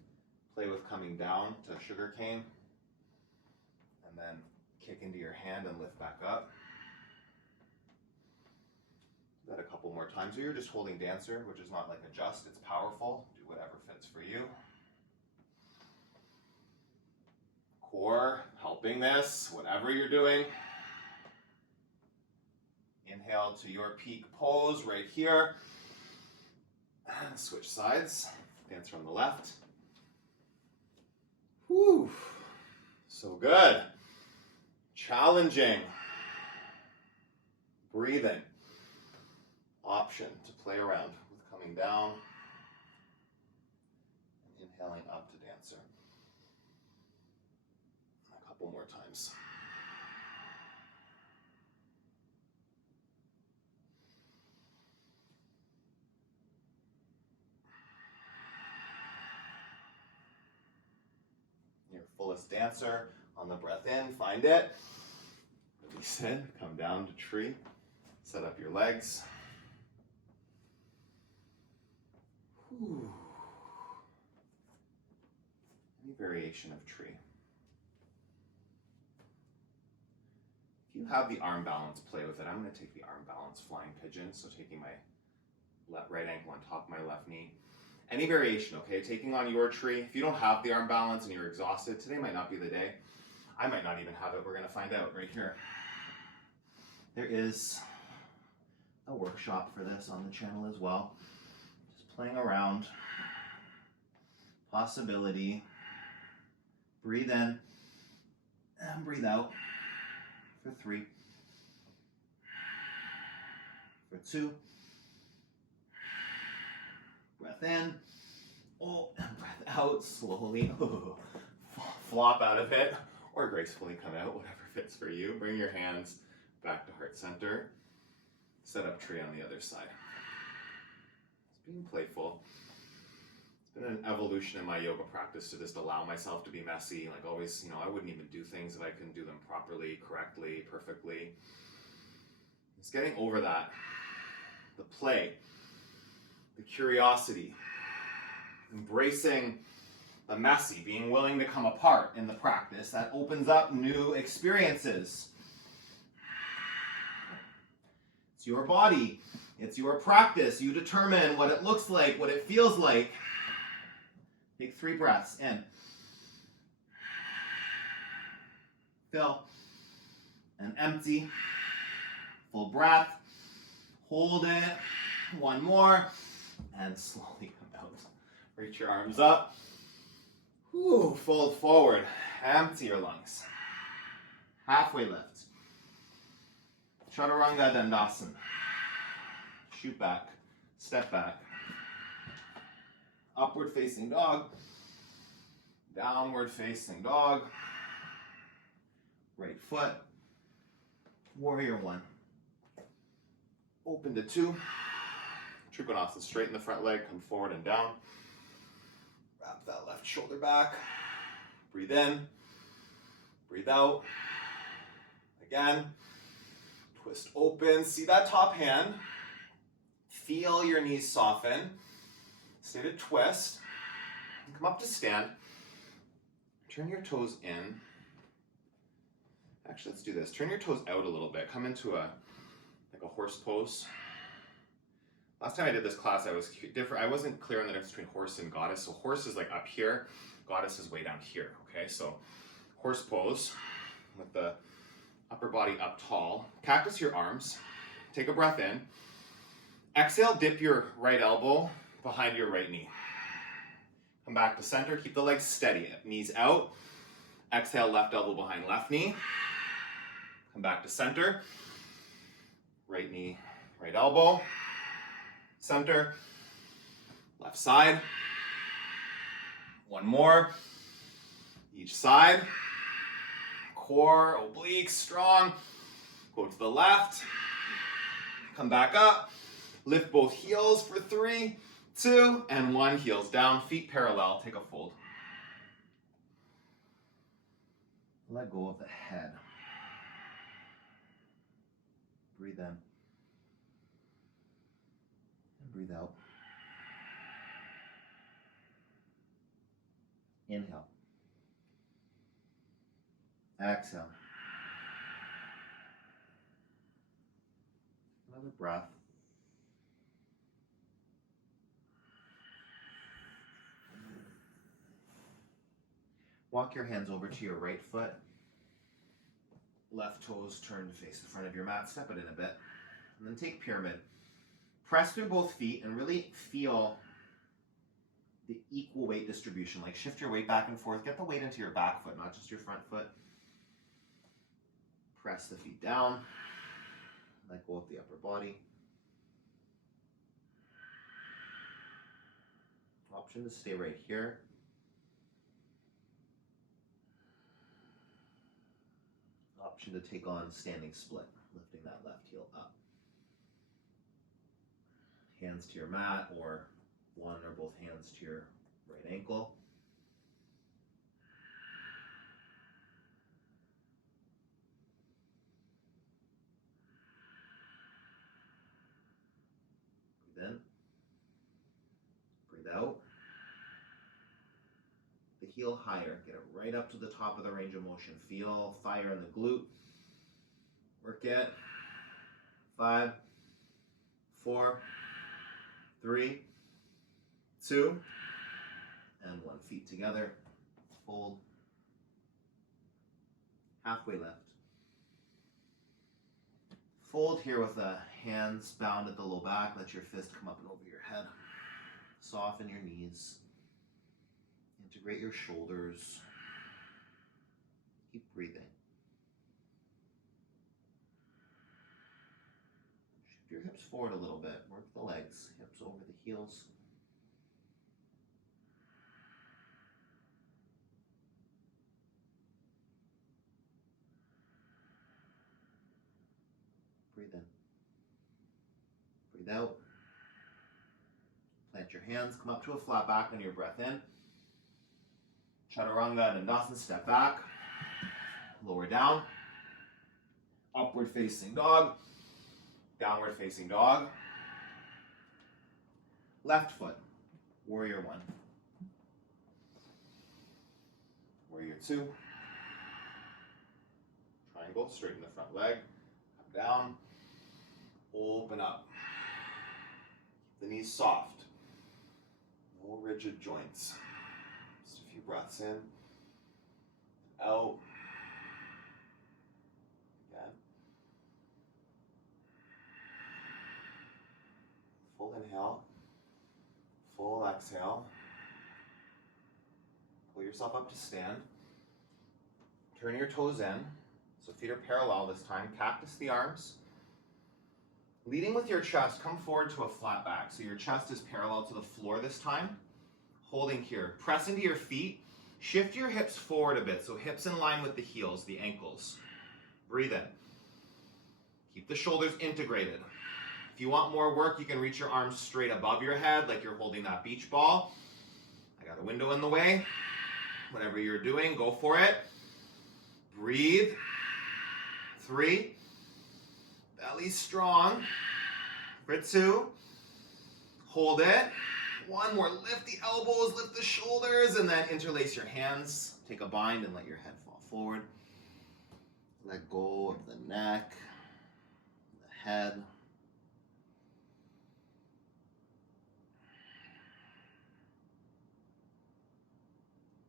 play with coming down to sugarcane and then kick into your hand and lift back up. Do that a couple more times. Or you're just holding dancer, which is not like adjust, it's powerful. Do whatever fits for you. Core, helping this, whatever you're doing. Inhale to your peak pose right here. And switch sides. Dancer on the left. Whew. So good. Challenging. Breathing. Option to play around with coming down and inhaling up to dancer. A couple more times. Your fullest dancer on the breath in, find it. Release it, come down to tree. Set up your legs. Whew. Any variation of tree. If you have the arm balance, play with it. I'm going to take the arm balance flying pigeon, so taking my right ankle on top of my left knee. Any variation, okay? Taking on your tree. If you don't have the arm balance and you're exhausted, today might not be the day. I might not even have it. We're going to find out right here. There is a workshop for this on the channel as well. Just playing around. Possibility. Breathe in and breathe out for 3. For 2. Breath in, oh, and breath out slowly. Oh, flop out of it, or gracefully come out, whatever fits for you. Bring your hands back to heart center. Set up tree on the other side. It's being playful. It's been an evolution in my yoga practice to just allow myself to be messy. Like always, I wouldn't even do things if I couldn't do them properly, correctly, perfectly. It's getting over that. The play. The curiosity, embracing the messy, being willing to come apart in the practice, that opens up new experiences. It's your body, it's your practice. You determine what it looks like, what it feels like. Take 3 breaths in. Fill and empty. Full breath. Hold it. One more. And slowly come out. Reach your arms up. Whew, fold forward. Empty your lungs. Halfway lift. Chaturanga Dandasana. Shoot back. Step back. Upward facing dog. Downward facing dog. Right foot. Warrior 1. Open to 2. Trikonasana, straighten the front leg, come forward and down. Wrap that left shoulder back. Breathe in. Breathe out. Again. Twist open. See that top hand. Feel your knees soften. Stay to twist. Come up to stand. Turn your toes in. Actually, let's do this. Turn your toes out a little bit. Come into like a horse pose. Last time I did this class, I was different. I wasn't clear on the difference between horse and goddess. So horse is like up here, goddess is way down here. Okay, so horse pose with the upper body up tall. Cactus your arms. Take a breath in. Exhale, dip your right elbow behind your right knee. Come back to center. Keep the legs steady. Knees out. Exhale, left elbow behind left knee. Come back to center. Right knee, right elbow. Center. Left side. One more. Each side. Core, obliques, strong. Go to the left. Come back up. Lift both heels for 3, 2, and 1. Heels down, feet parallel. Take a fold. Let go of the head. Breathe in. And breathe out. Inhale. Exhale. Another breath. Walk your hands over to your right foot. Left toes turned to face the front of your mat. Step it in a bit. And then take pyramid. Press through both feet and really feel the equal weight distribution. Like shift your weight back and forth. Get the weight into your back foot, not just your front foot. Press the feet down. Let go of the upper body. Option to stay right here. Option to take on standing split, lifting that left heel up. Hands to your mat or one or both hands to your right ankle. Breathe in. Breathe out. The heel higher. Get it right up to the top of the range of motion. Feel fire in the glute. Work it. 5, 4, 3, 2, and 1. Feet together. Fold. Halfway lift. Fold here with the hands bound at the low back. Let your fist come up and over your head. Soften your knees. Integrate your shoulders. Keep breathing. Shift your hips forward a little bit. Work the legs, hips over the heels. Breathe in. Breathe out. Plant your hands. Come up to a flat back on your breath in. Chaturanga and Dandasana, step back, lower down, upward facing dog, downward facing dog, left foot, warrior 1, warrior 2, triangle, straighten the front leg, come down, open up, the knees soft, no rigid joints. Few breaths in, out, again, full inhale, full exhale, pull yourself up to stand, turn your toes in, so feet are parallel this time, cactus the arms, leading with your chest, come forward to a flat back, so your chest is parallel to the floor this time. Holding here, press into your feet, shift your hips forward a bit, so hips in line with the heels, the ankles. Breathe in. Keep the shoulders integrated. If you want more work, you can reach your arms straight above your head like you're holding that beach ball. I got a window in the way. Whatever you're doing, go for it. Breathe. 3. Belly strong. For 2. Hold it. 1 more, lift the elbows, lift the shoulders, and then interlace your hands. Take a bind and let your head fall forward. Let go of the neck, the head.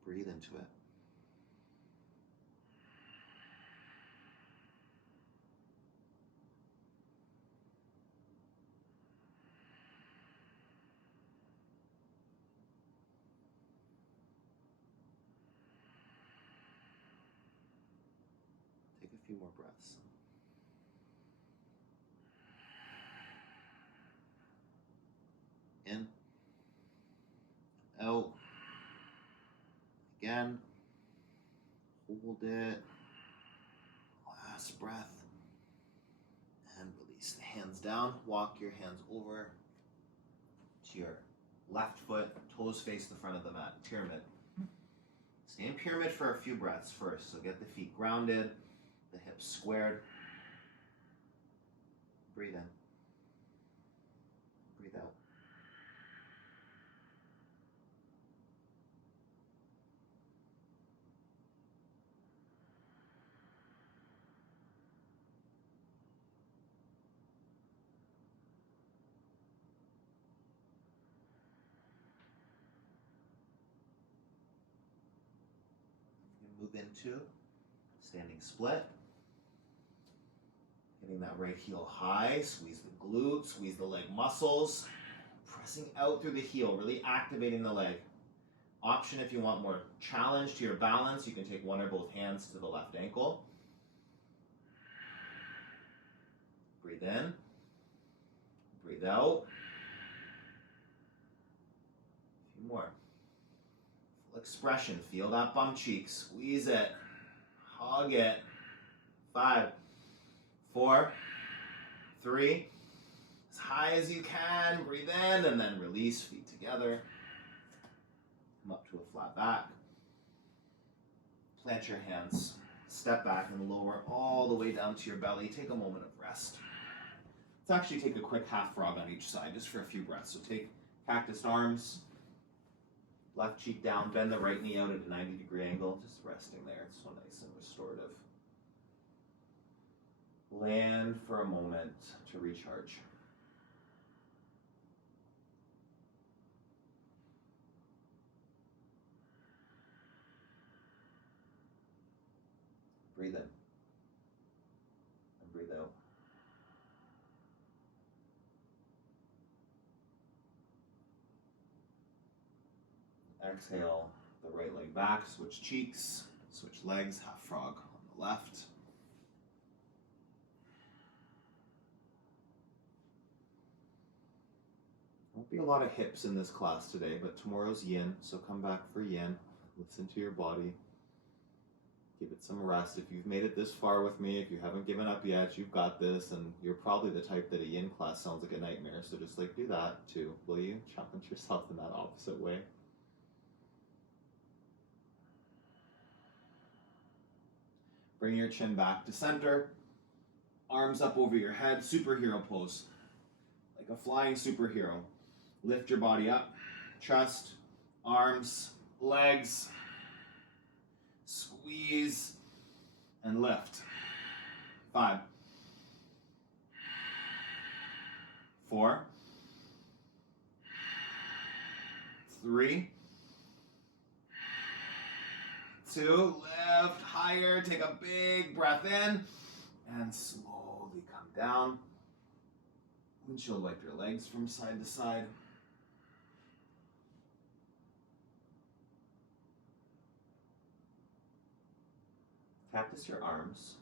Breathe into it. Take a few more breaths. In, out, again, hold it, last breath, and release the hands down. Walk your hands over to your left foot, toes face the front of the mat, pyramid. Stay in pyramid for a few breaths first, so get the feet grounded, the hips squared. Breathe in, breathe out. Move into standing split. Getting that right heel high, squeeze the glutes, squeeze the leg muscles, pressing out through the heel, really activating the leg. Option if you want more challenge to your balance, you can take one or both hands to the left ankle. Breathe in, breathe out. A few more. Expression, feel that bum cheek, squeeze it, hug it. 5, 4, 3, as high as you can, breathe in and then release, feet together. Come up to a flat back. Plant your hands, step back and lower all the way down to your belly. Take a moment of rest. Let's actually take a quick half frog on each side just for a few breaths. So take cactus arms. Left cheek down, bend the right knee out at a 90-degree angle, just resting there. It's so nice and restorative. Land for a moment to recharge. Breathe in and breathe out. Exhale the right leg back, switch cheeks, switch legs, half frog on the left. Won't be a lot of hips in this class today, but tomorrow's yin, so come back for yin. Listen to your body. Give it some rest. If you've made it this far with me, if you haven't given up yet, you've got this, and you're probably the type that a yin class sounds like a nightmare, so just do that too, will you? Challenge yourself in that opposite way. Bring your chin back to center. Arms up over your head, superhero pose. Like a flying superhero. Lift your body up, chest, arms, legs. Squeeze and lift. 5, 4, 3, 2, lift higher, take a big breath in, and slowly come down. Windshield wipe your legs from side to side. Cactus your arms.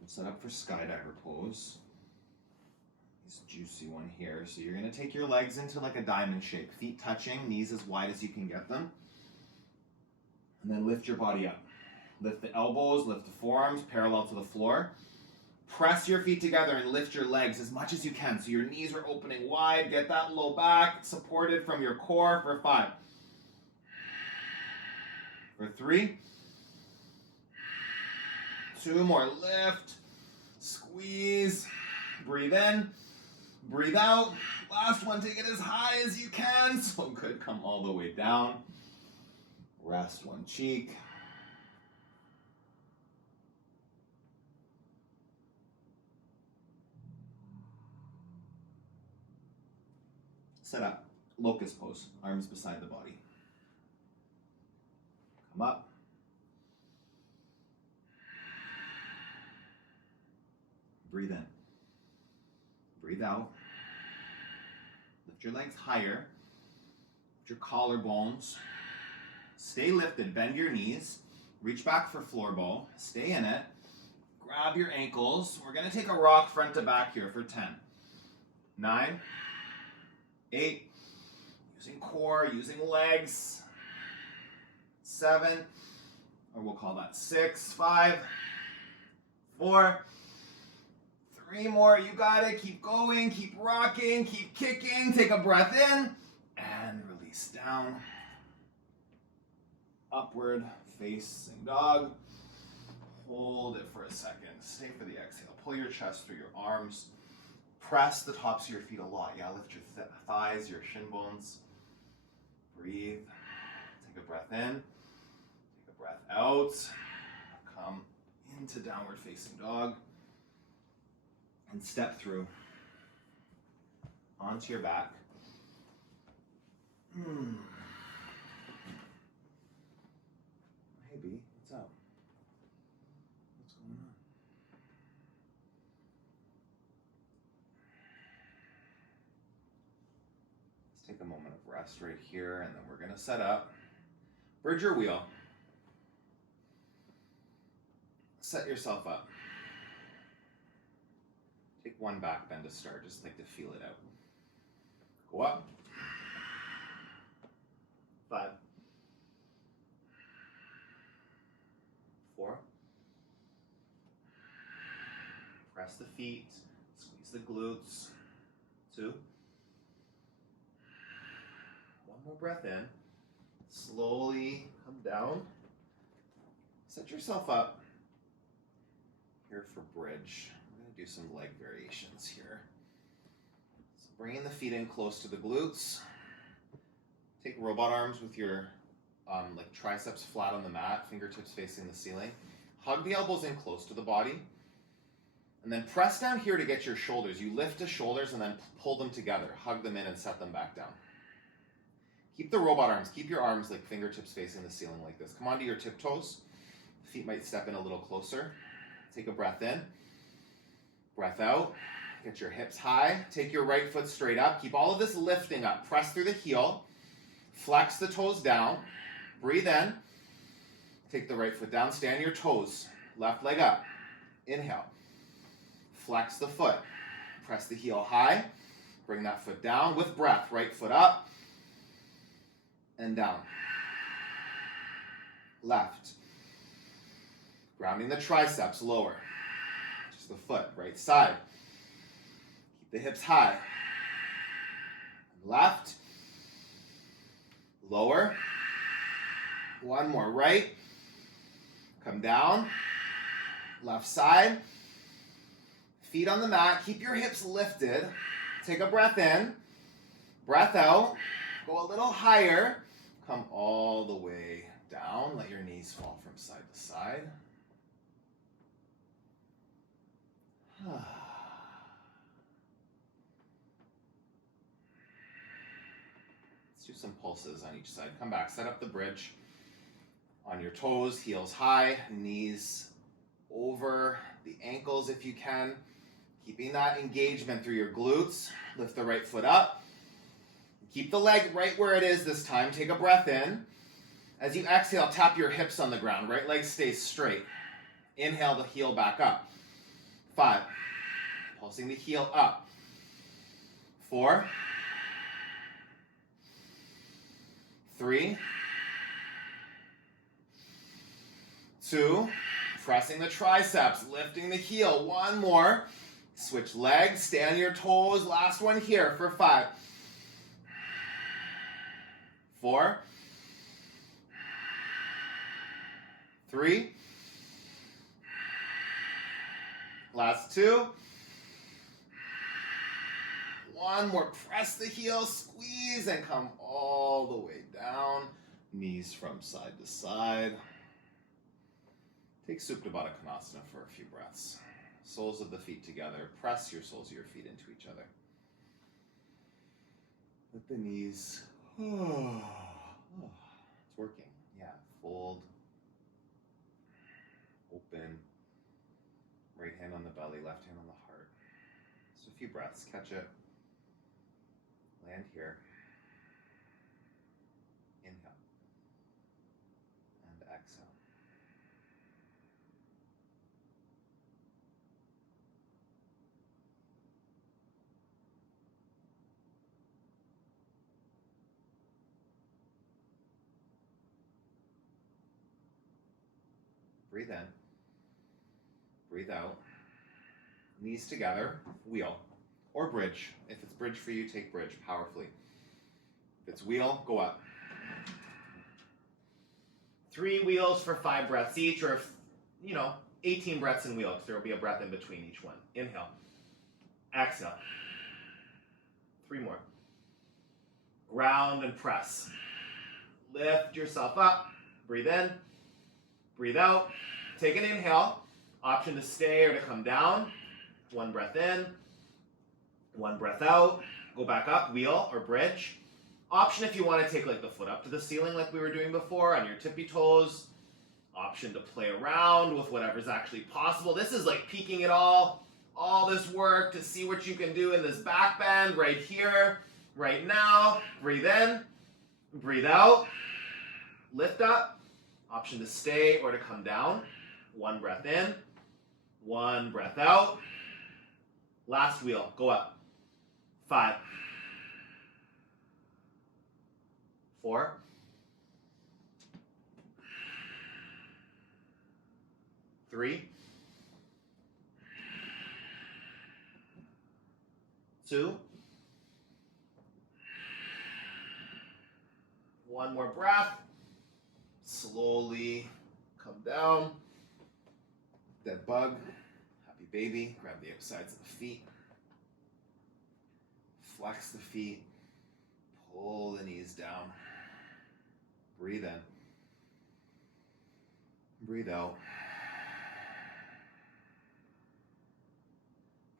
And set up for skydiver pose. This juicy one here. So you're going to take your legs into like a diamond shape. Feet touching, knees as wide as you can get them. And then lift your body up. Lift the elbows, lift the forearms parallel to the floor. Press your feet together and lift your legs as much as you can. So your knees are opening wide. Get that low back supported from your core for 5. For 3. 2 more. Lift, squeeze, breathe in, breathe out. Last one, take it as high as you can. So good, come all the way down. Rest one cheek. Set up, locus pose, arms beside the body. Come up. Breathe in. Breathe out. Lift your legs higher. Lift your collarbones. Stay lifted. Bend your knees. Reach back for floor bow. Stay in it. Grab your ankles. We're going to take a rock front to back here for 10. 9. 8. Using core, using legs. 7. Or we'll call that 6. 5. 4. 3 more. You got it. Keep going. Keep rocking. Keep kicking. Take a breath in. And release down. Upward facing dog. Hold it for a second. Stay for the exhale. Pull your chest through your arms. Press the tops of your feet a lot. Yeah, lift your thighs, your shin bones. Breathe. Take a breath in. Take a breath out. Come into downward facing dog. And step through onto your back. Hey B, what's up? What's going on? Let's take a moment of rest right here, and then we're going to set up. Bridge your wheel. Set yourself up. Take one back bend to start, just like to feel it out. Go up. 5. 4. Press the feet, squeeze the glutes. 2. One more breath in. Slowly come down. Set yourself up here for bridge. Do some leg variations here. So bringing the feet in close to the glutes. Take robot arms with your like triceps flat on the mat, fingertips facing the ceiling. Hug the elbows in close to the body. And then press down here to get your shoulders. You lift the shoulders and then pull them together. Hug them in and set them back down. Keep the robot arms. Keep your arms like fingertips facing the ceiling like this. Come onto your tiptoes. The feet might step in a little closer. Take a breath in. Breath out, get your hips high, take your right foot straight up, keep all of this lifting up, press through the heel, flex the toes down, breathe in, take the right foot down, stand your toes, left leg up, inhale, flex the foot, press the heel high, bring that foot down with breath, right foot up, and down, left, grounding the triceps, lower, the foot, right side. Keep the hips high. Left. Lower. One more, right. Come down. Left side. Feet on the mat. Keep your hips lifted. Take a breath in. Breath out. Go a little higher. Come all the way down. Let your knees fall from side to side. Let's do some pulses on each side. Come back, set up the bridge on your toes, heels high, knees over the ankles if you can. Keeping that engagement through your glutes. Lift the right foot up. Keep the leg right where it is this time. Take a breath in. As you exhale, tap your hips on the ground. Right leg stays straight. Inhale the heel back up. 5. Pulsing the heel up. 4. 3. 2. Pressing the triceps, lifting the heel. 1 more. Switch legs, stay on your toes. Last one here for 5. 4. 3. Last 2. 1 more. Press the heel, squeeze, and come all the way down. Knees from side to side. Take Supta Baddha Konasana for a few breaths. Soles of the feet together. Press your soles of your feet into each other. Let the knees. It's working. Yeah. Fold. left hand on the heart. Just a few breaths. Catch it. Land here. Inhale. And exhale. Breathe in. Breathe out. Knees together, wheel. Or bridge. If it's bridge for you, take bridge powerfully. If it's wheel, go up. 3 wheels for 5 breaths each, or 18 breaths in wheel, because there will be a breath in between each one. Inhale. Exhale. 3 more. Ground and press. Lift yourself up. Breathe in. Breathe out. Take an inhale. Option to stay or to come down. 1 breath in. 1 breath out. Go back up, wheel or bridge. Option if you want to take like the foot up to the ceiling like we were doing before on your tippy toes. Option to play around with whatever's actually possible. This is like peaking it all this work to see what you can do in this back bend right here, right now. Breathe in. Breathe out. Lift up. Option to stay or to come down. 1 breath in. 1 breath out. Last wheel. Go up. 5. 4. 3. 2. 1 more breath. Slowly come down. Dead bug. Happy baby. Grab the outsides of the feet. Flex the feet. Pull the knees down. Breathe in. Breathe out.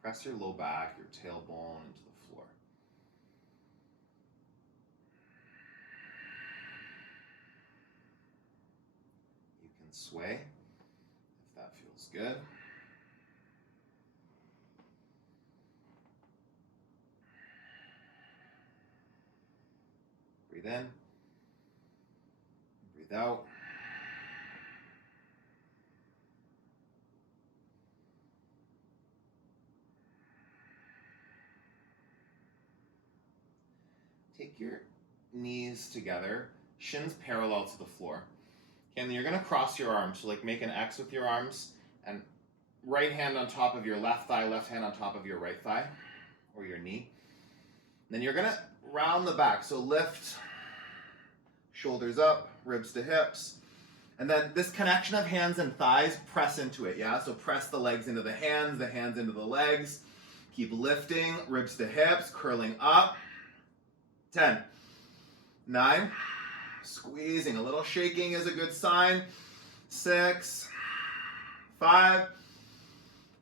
Press your low back, your tailbone into the floor. You can sway if that feels good. Breathe in. Breathe out. Take your knees together, shins parallel to the floor. And then you're going to cross your arms. So like make an X with your arms and right hand on top of your left thigh, left hand on top of your right thigh or your knee. Then you're going to round the back. So lift, shoulders up, ribs to hips. And then this connection of hands and thighs, press into it, yeah? So press the legs into the hands into the legs. Keep lifting, ribs to hips, curling up. 10, 9, squeezing. A little shaking is a good sign. 6, 5,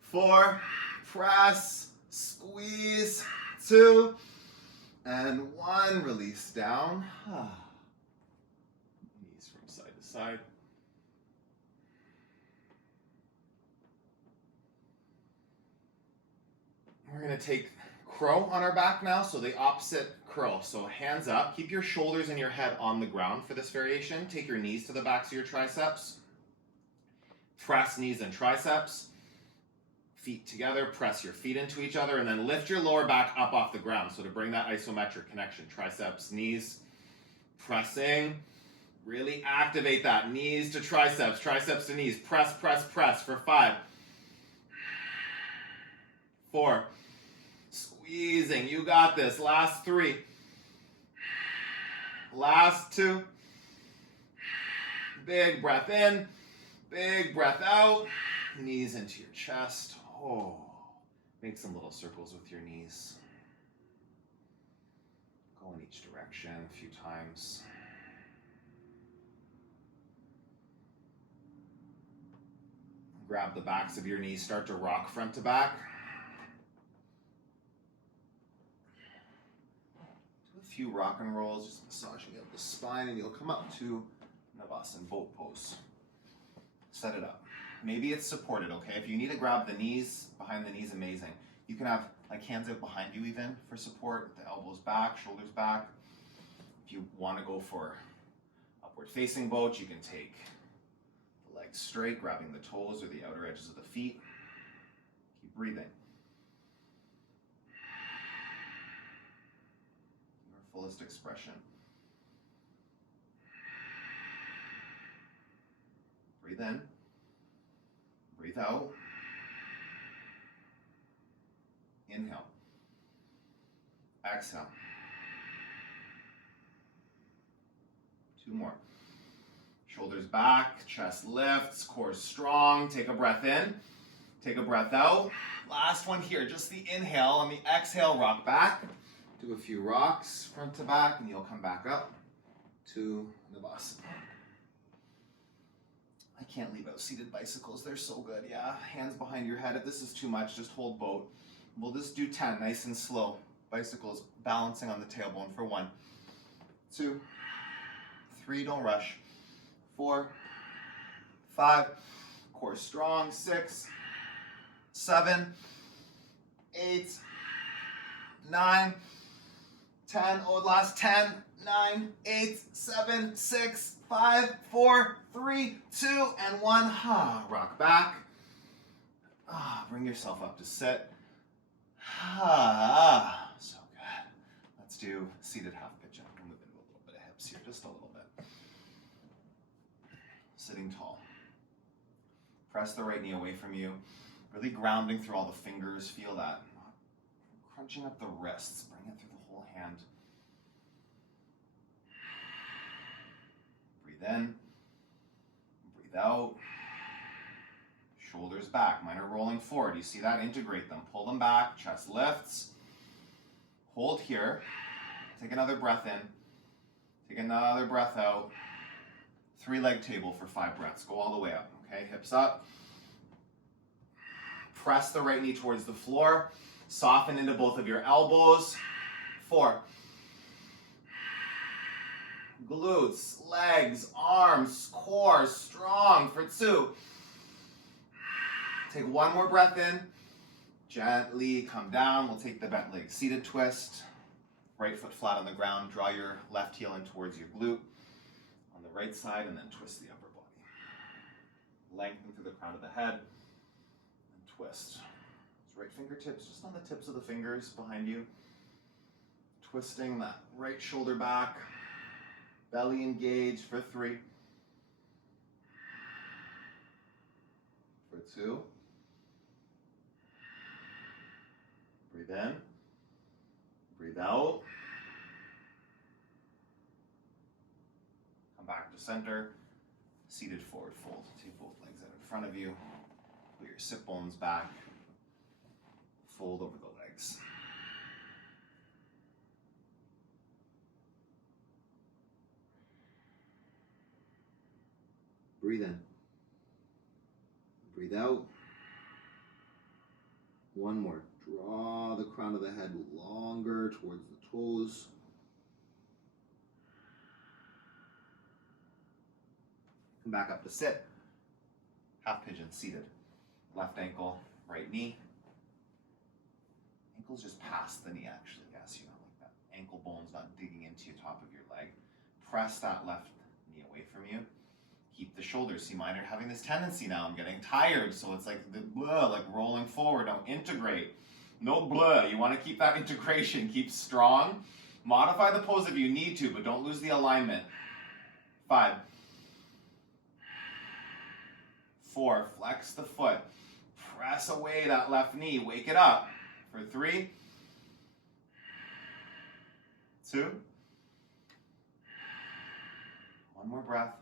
4, press, squeeze. 2, and 1, release down. Knees from side to side. We're going to take crow on our back now, so the opposite curl. So hands up, keep your shoulders and your head on the ground for this variation. Take your knees to the backs of your triceps. Press knees and triceps. Feet together, press your feet into each other, and then lift your lower back up off the ground. So to bring that isometric connection, triceps, knees, pressing. Really activate that. Knees to triceps, triceps to knees. Press, press, press for 5, 4, squeezing. You got this. Last 3. Last 2. Big breath in. Big breath out. Knees into your chest. Oh, make some little circles with your knees. Go in each direction a few times. Grab the backs of your knees. Start to rock front to back. Few rock and rolls, just massaging out the spine, and you'll come up to Navasana boat pose. Set it up. maybe it's supported, okay? If you need to grab the knees, behind the knees, amazing. You can have like hands out behind you even for support, the elbows back, shoulders back. If you want to go for upward facing boat, you can take the legs straight, grabbing the toes or the outer edges of the feet. Keep breathing. Your fullest expression. Breathe in. Breathe out. Inhale. Exhale. 2 more. Shoulders back, chest lifts, core strong. Take a breath in. Take a breath out. Last one here, just the inhale. On the exhale, rock back. Do a few rocks front to back, and you'll come back up to Navasana. I can't leave out seated bicycles. They're so good, yeah. Hands behind your head. If this is too much, just hold boat. We'll just do 10, nice and slow. Bicycles balancing on the tailbone for 1, 2, 3, don't rush. 4, 5, core strong. 6, 7, 8, 9, 10. Oh, last 10, 9, 8, 7, 6, 5, 4, 3, 2, and 1. Rock back. Bring yourself up to sit. So good. Let's do seated half pigeon. I'm moving a little bit of hips here, just a little bit. Sitting tall. Press the right knee away from you. Really grounding through all the fingers. Feel that. Not crunching up the wrists. Bring it through the whole hand. Breathe in. Breathe out. Shoulders back. Mine are rolling forward. You see that? Integrate them. Pull them back. Chest lifts. Hold here. Take another breath in. Take another breath out. 3-leg table for 5 breaths. Go all the way up. Okay, hips up. Press the right knee towards the floor. Soften into both of your elbows. 4. Glutes, legs, arms, core, strong for 2. Take 1 more breath in. Gently come down. We'll take the bent leg seated twist. Right foot flat on the ground. Draw your left heel in towards your glute on the right side, and then twist the upper body. Lengthen through the crown of the head and twist. Those right fingertips just on the tips of the fingers behind you. Twisting that right shoulder back. Belly engaged for 3. For 2. Breathe in. Breathe out. Come back to center. Seated forward fold. Take both legs out in front of you. Put your sit bones back. Fold over the legs. Breathe in. Breathe out. 1 more. Draw the crown of the head longer towards the toes. Come back up to sit. Half pigeon seated. Left ankle, right knee. Ankle's just past the knee actually. Yes, you know, like that. Ankle bone's not digging into the top of your leg. Press that left knee away from you. Keep the shoulders. See, mine are having this tendency now. I'm getting tired, so it's like the blah, like rolling forward. Don't integrate. No blah. You want to keep that integration. Keep strong. Modify the pose if you need to, but don't lose the alignment. 5. 4. Flex the foot. Press away that left knee. Wake it up. For 3. 2. 1 more breath.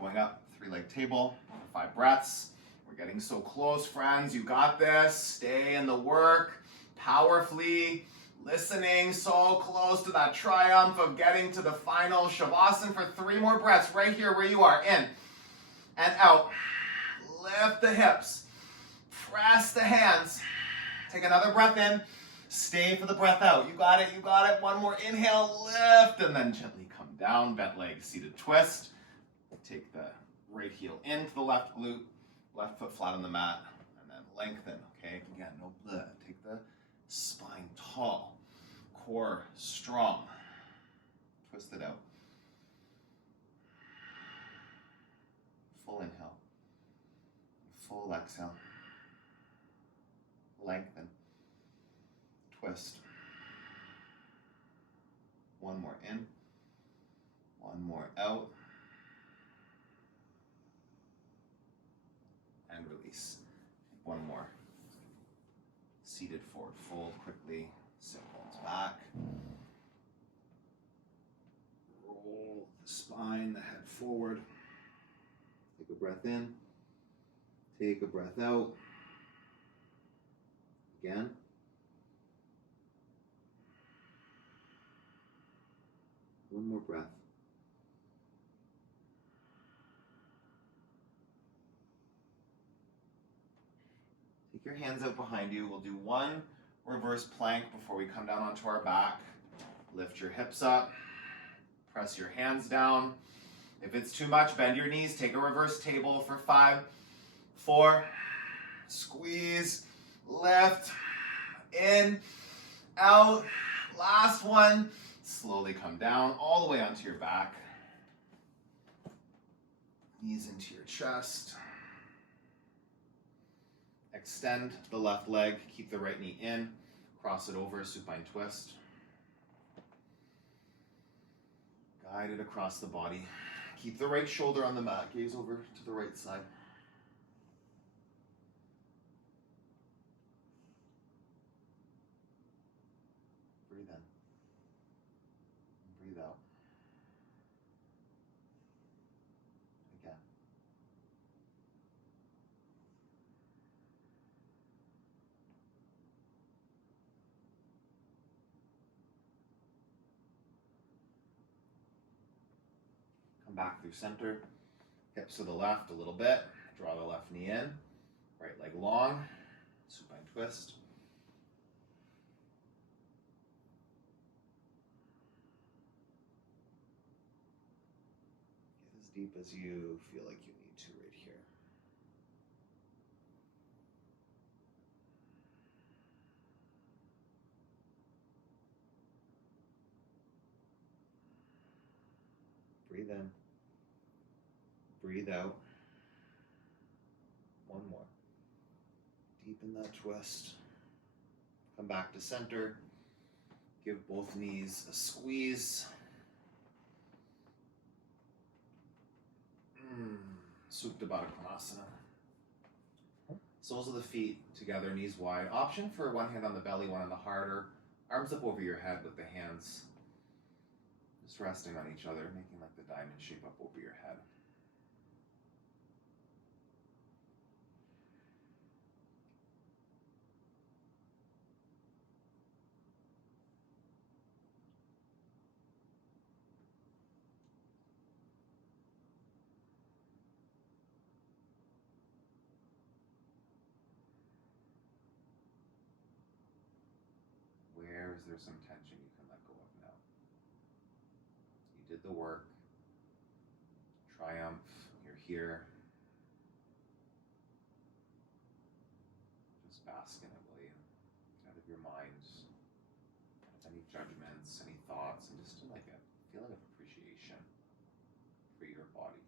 Going up, 3-leg table, 5 breaths. We're getting so close, friends. You got this. Stay in the work, powerfully, listening, so close to that triumph of getting to the final Shavasana for 3 more breaths right here where you are. In and out. Lift the hips. Press the hands. Take another breath in. Stay for the breath out. You got it, you got it. 1 more inhale, lift, and then gently come down. Bent leg, seated twist. Take the right heel into the left glute, left foot flat on the mat, and then lengthen, okay? Again, no bleh. Take the spine tall, core strong. Twist it out. Full inhale. Full exhale. Lengthen. Twist. One more in. One more out. And release. One more. Seated forward fold quickly. Sit bones back. Roll the spine, the head forward. Take a breath in. Take a breath out. Again. One more breath. Take your hands out behind you. We'll do one reverse plank before we come down onto our back. Lift your hips up. Press your hands down. If it's too much, bend your knees. Take a reverse table for 5, 4. Squeeze. Lift. In. Out. Last one. Slowly come down all the way onto your back. Knees into your chest. Extend the left leg. Keep the right knee in. Cross it over. Supine twist. Guide it across the body. Keep the right shoulder on the mat. Gaze over to the right side. Breathe in. Breathe out. Again. Come back through center. Hips to the left a little bit. Draw the left knee in. Right leg long. Supine twist. Get as deep as you feel like you need to right here. Breathe in. Breathe out. One more. Deepen that twist. Come back to center. Give both knees a squeeze. Supta Baddha Konasana. Soles of the feet together, knees wide. Option for one hand on the belly, one on the heart, or arms up over your head with the hands just resting on each other, making like the diamond shape up over your head. Where is there some tension you can let go of now? You did the work. Triumph, you're here. Just bask in it, will you? Out of your mind, out of any judgments, any thoughts, and just like a feeling of appreciation for your body.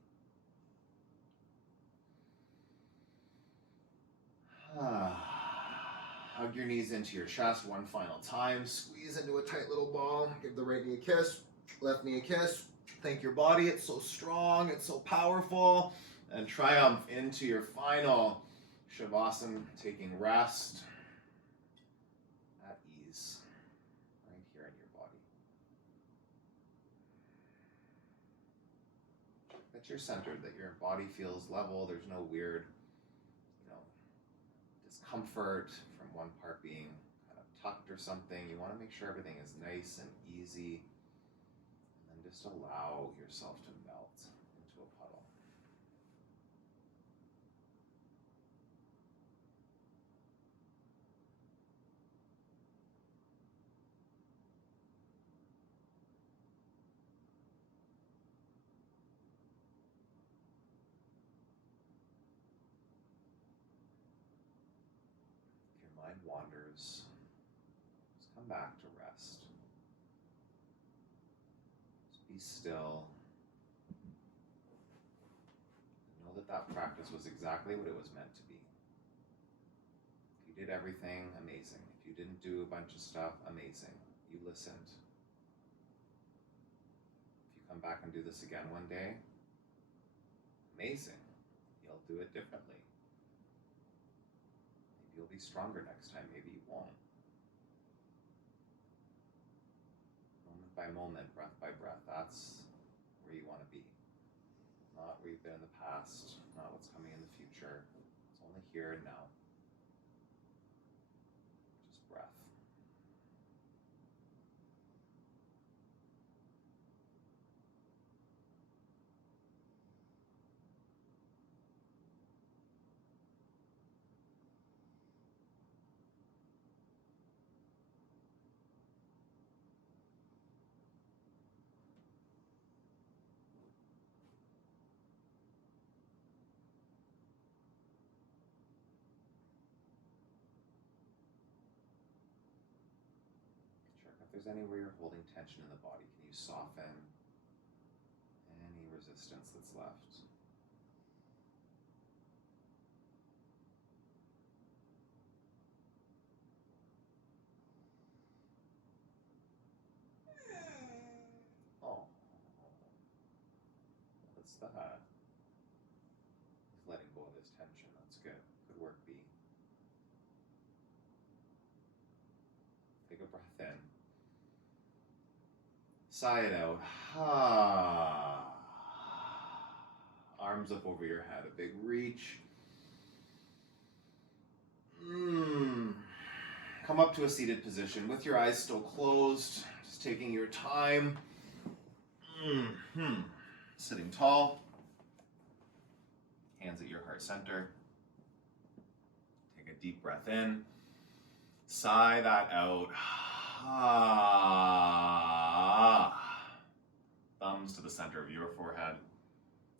Hug your knees into your chest one final time. Squeeze into a tight little ball. Give the right knee a kiss, left knee a kiss. Thank your body. It's so strong. It's so powerful. And triumph into your final Shavasana, taking rest at ease right here in your body. That you're centered, that your body feels level. There's no weird, discomfort from one part being kind of tucked or something. You want to make sure everything is nice and easy, and then just allow yourself to melt into a puddle. mind wanders, just come back to rest. Just be still. Know that that practice was exactly what it was meant to be. If you did everything, amazing. If you didn't do a bunch of stuff, amazing. You listened. If you come back and do this again one day, amazing. You'll do it differently. Maybe you'll be stronger next time, maybe you won't. Moment by moment, breath by breath, that's where you want to be. Not where you've been in the past, not what's coming in the future. It's only here and now. Just breath. If there's anywhere you're holding tension in the body, can you soften any resistance that's left? Oh, what's that? He's letting go of his tension. That's good. Good work, B. Take a breath in. Sigh it out. Arms up over your head. A big reach. Come up to a seated position with your eyes still closed. Just taking your time. Sitting tall. Hands at your heart center. Take a deep breath in. Sigh that out. Thumbs to the center of your forehead.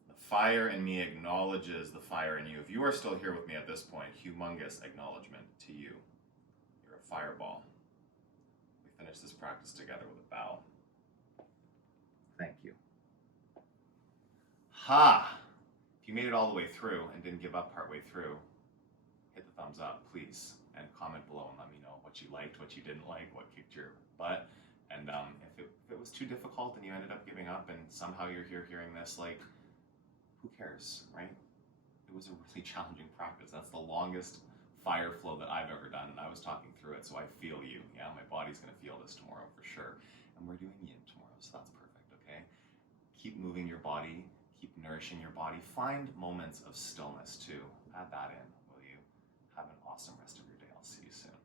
The fire in me acknowledges the fire in you. If you are still here with me at this point, humongous acknowledgement to you. You're a fireball. We finish this practice together with a bow. Thank you. If you made it all the way through and didn't give up partway through, hit the thumbs up, please, and comment below and let me know what you liked, what you didn't like, what kicked your butt. And if it was too difficult and you ended up giving up and somehow you're here hearing this, like, who cares, right? It was a really challenging practice. That's the longest fire flow that I've ever done, and I was talking through it, so I feel you. Yeah, my body's gonna feel this tomorrow for sure. And we're doing yin tomorrow, so that's perfect, okay? Keep moving your body, keep nourishing your body. Find moments of stillness too. Add that in, will you? Have an awesome rest of your day. I'll see you soon.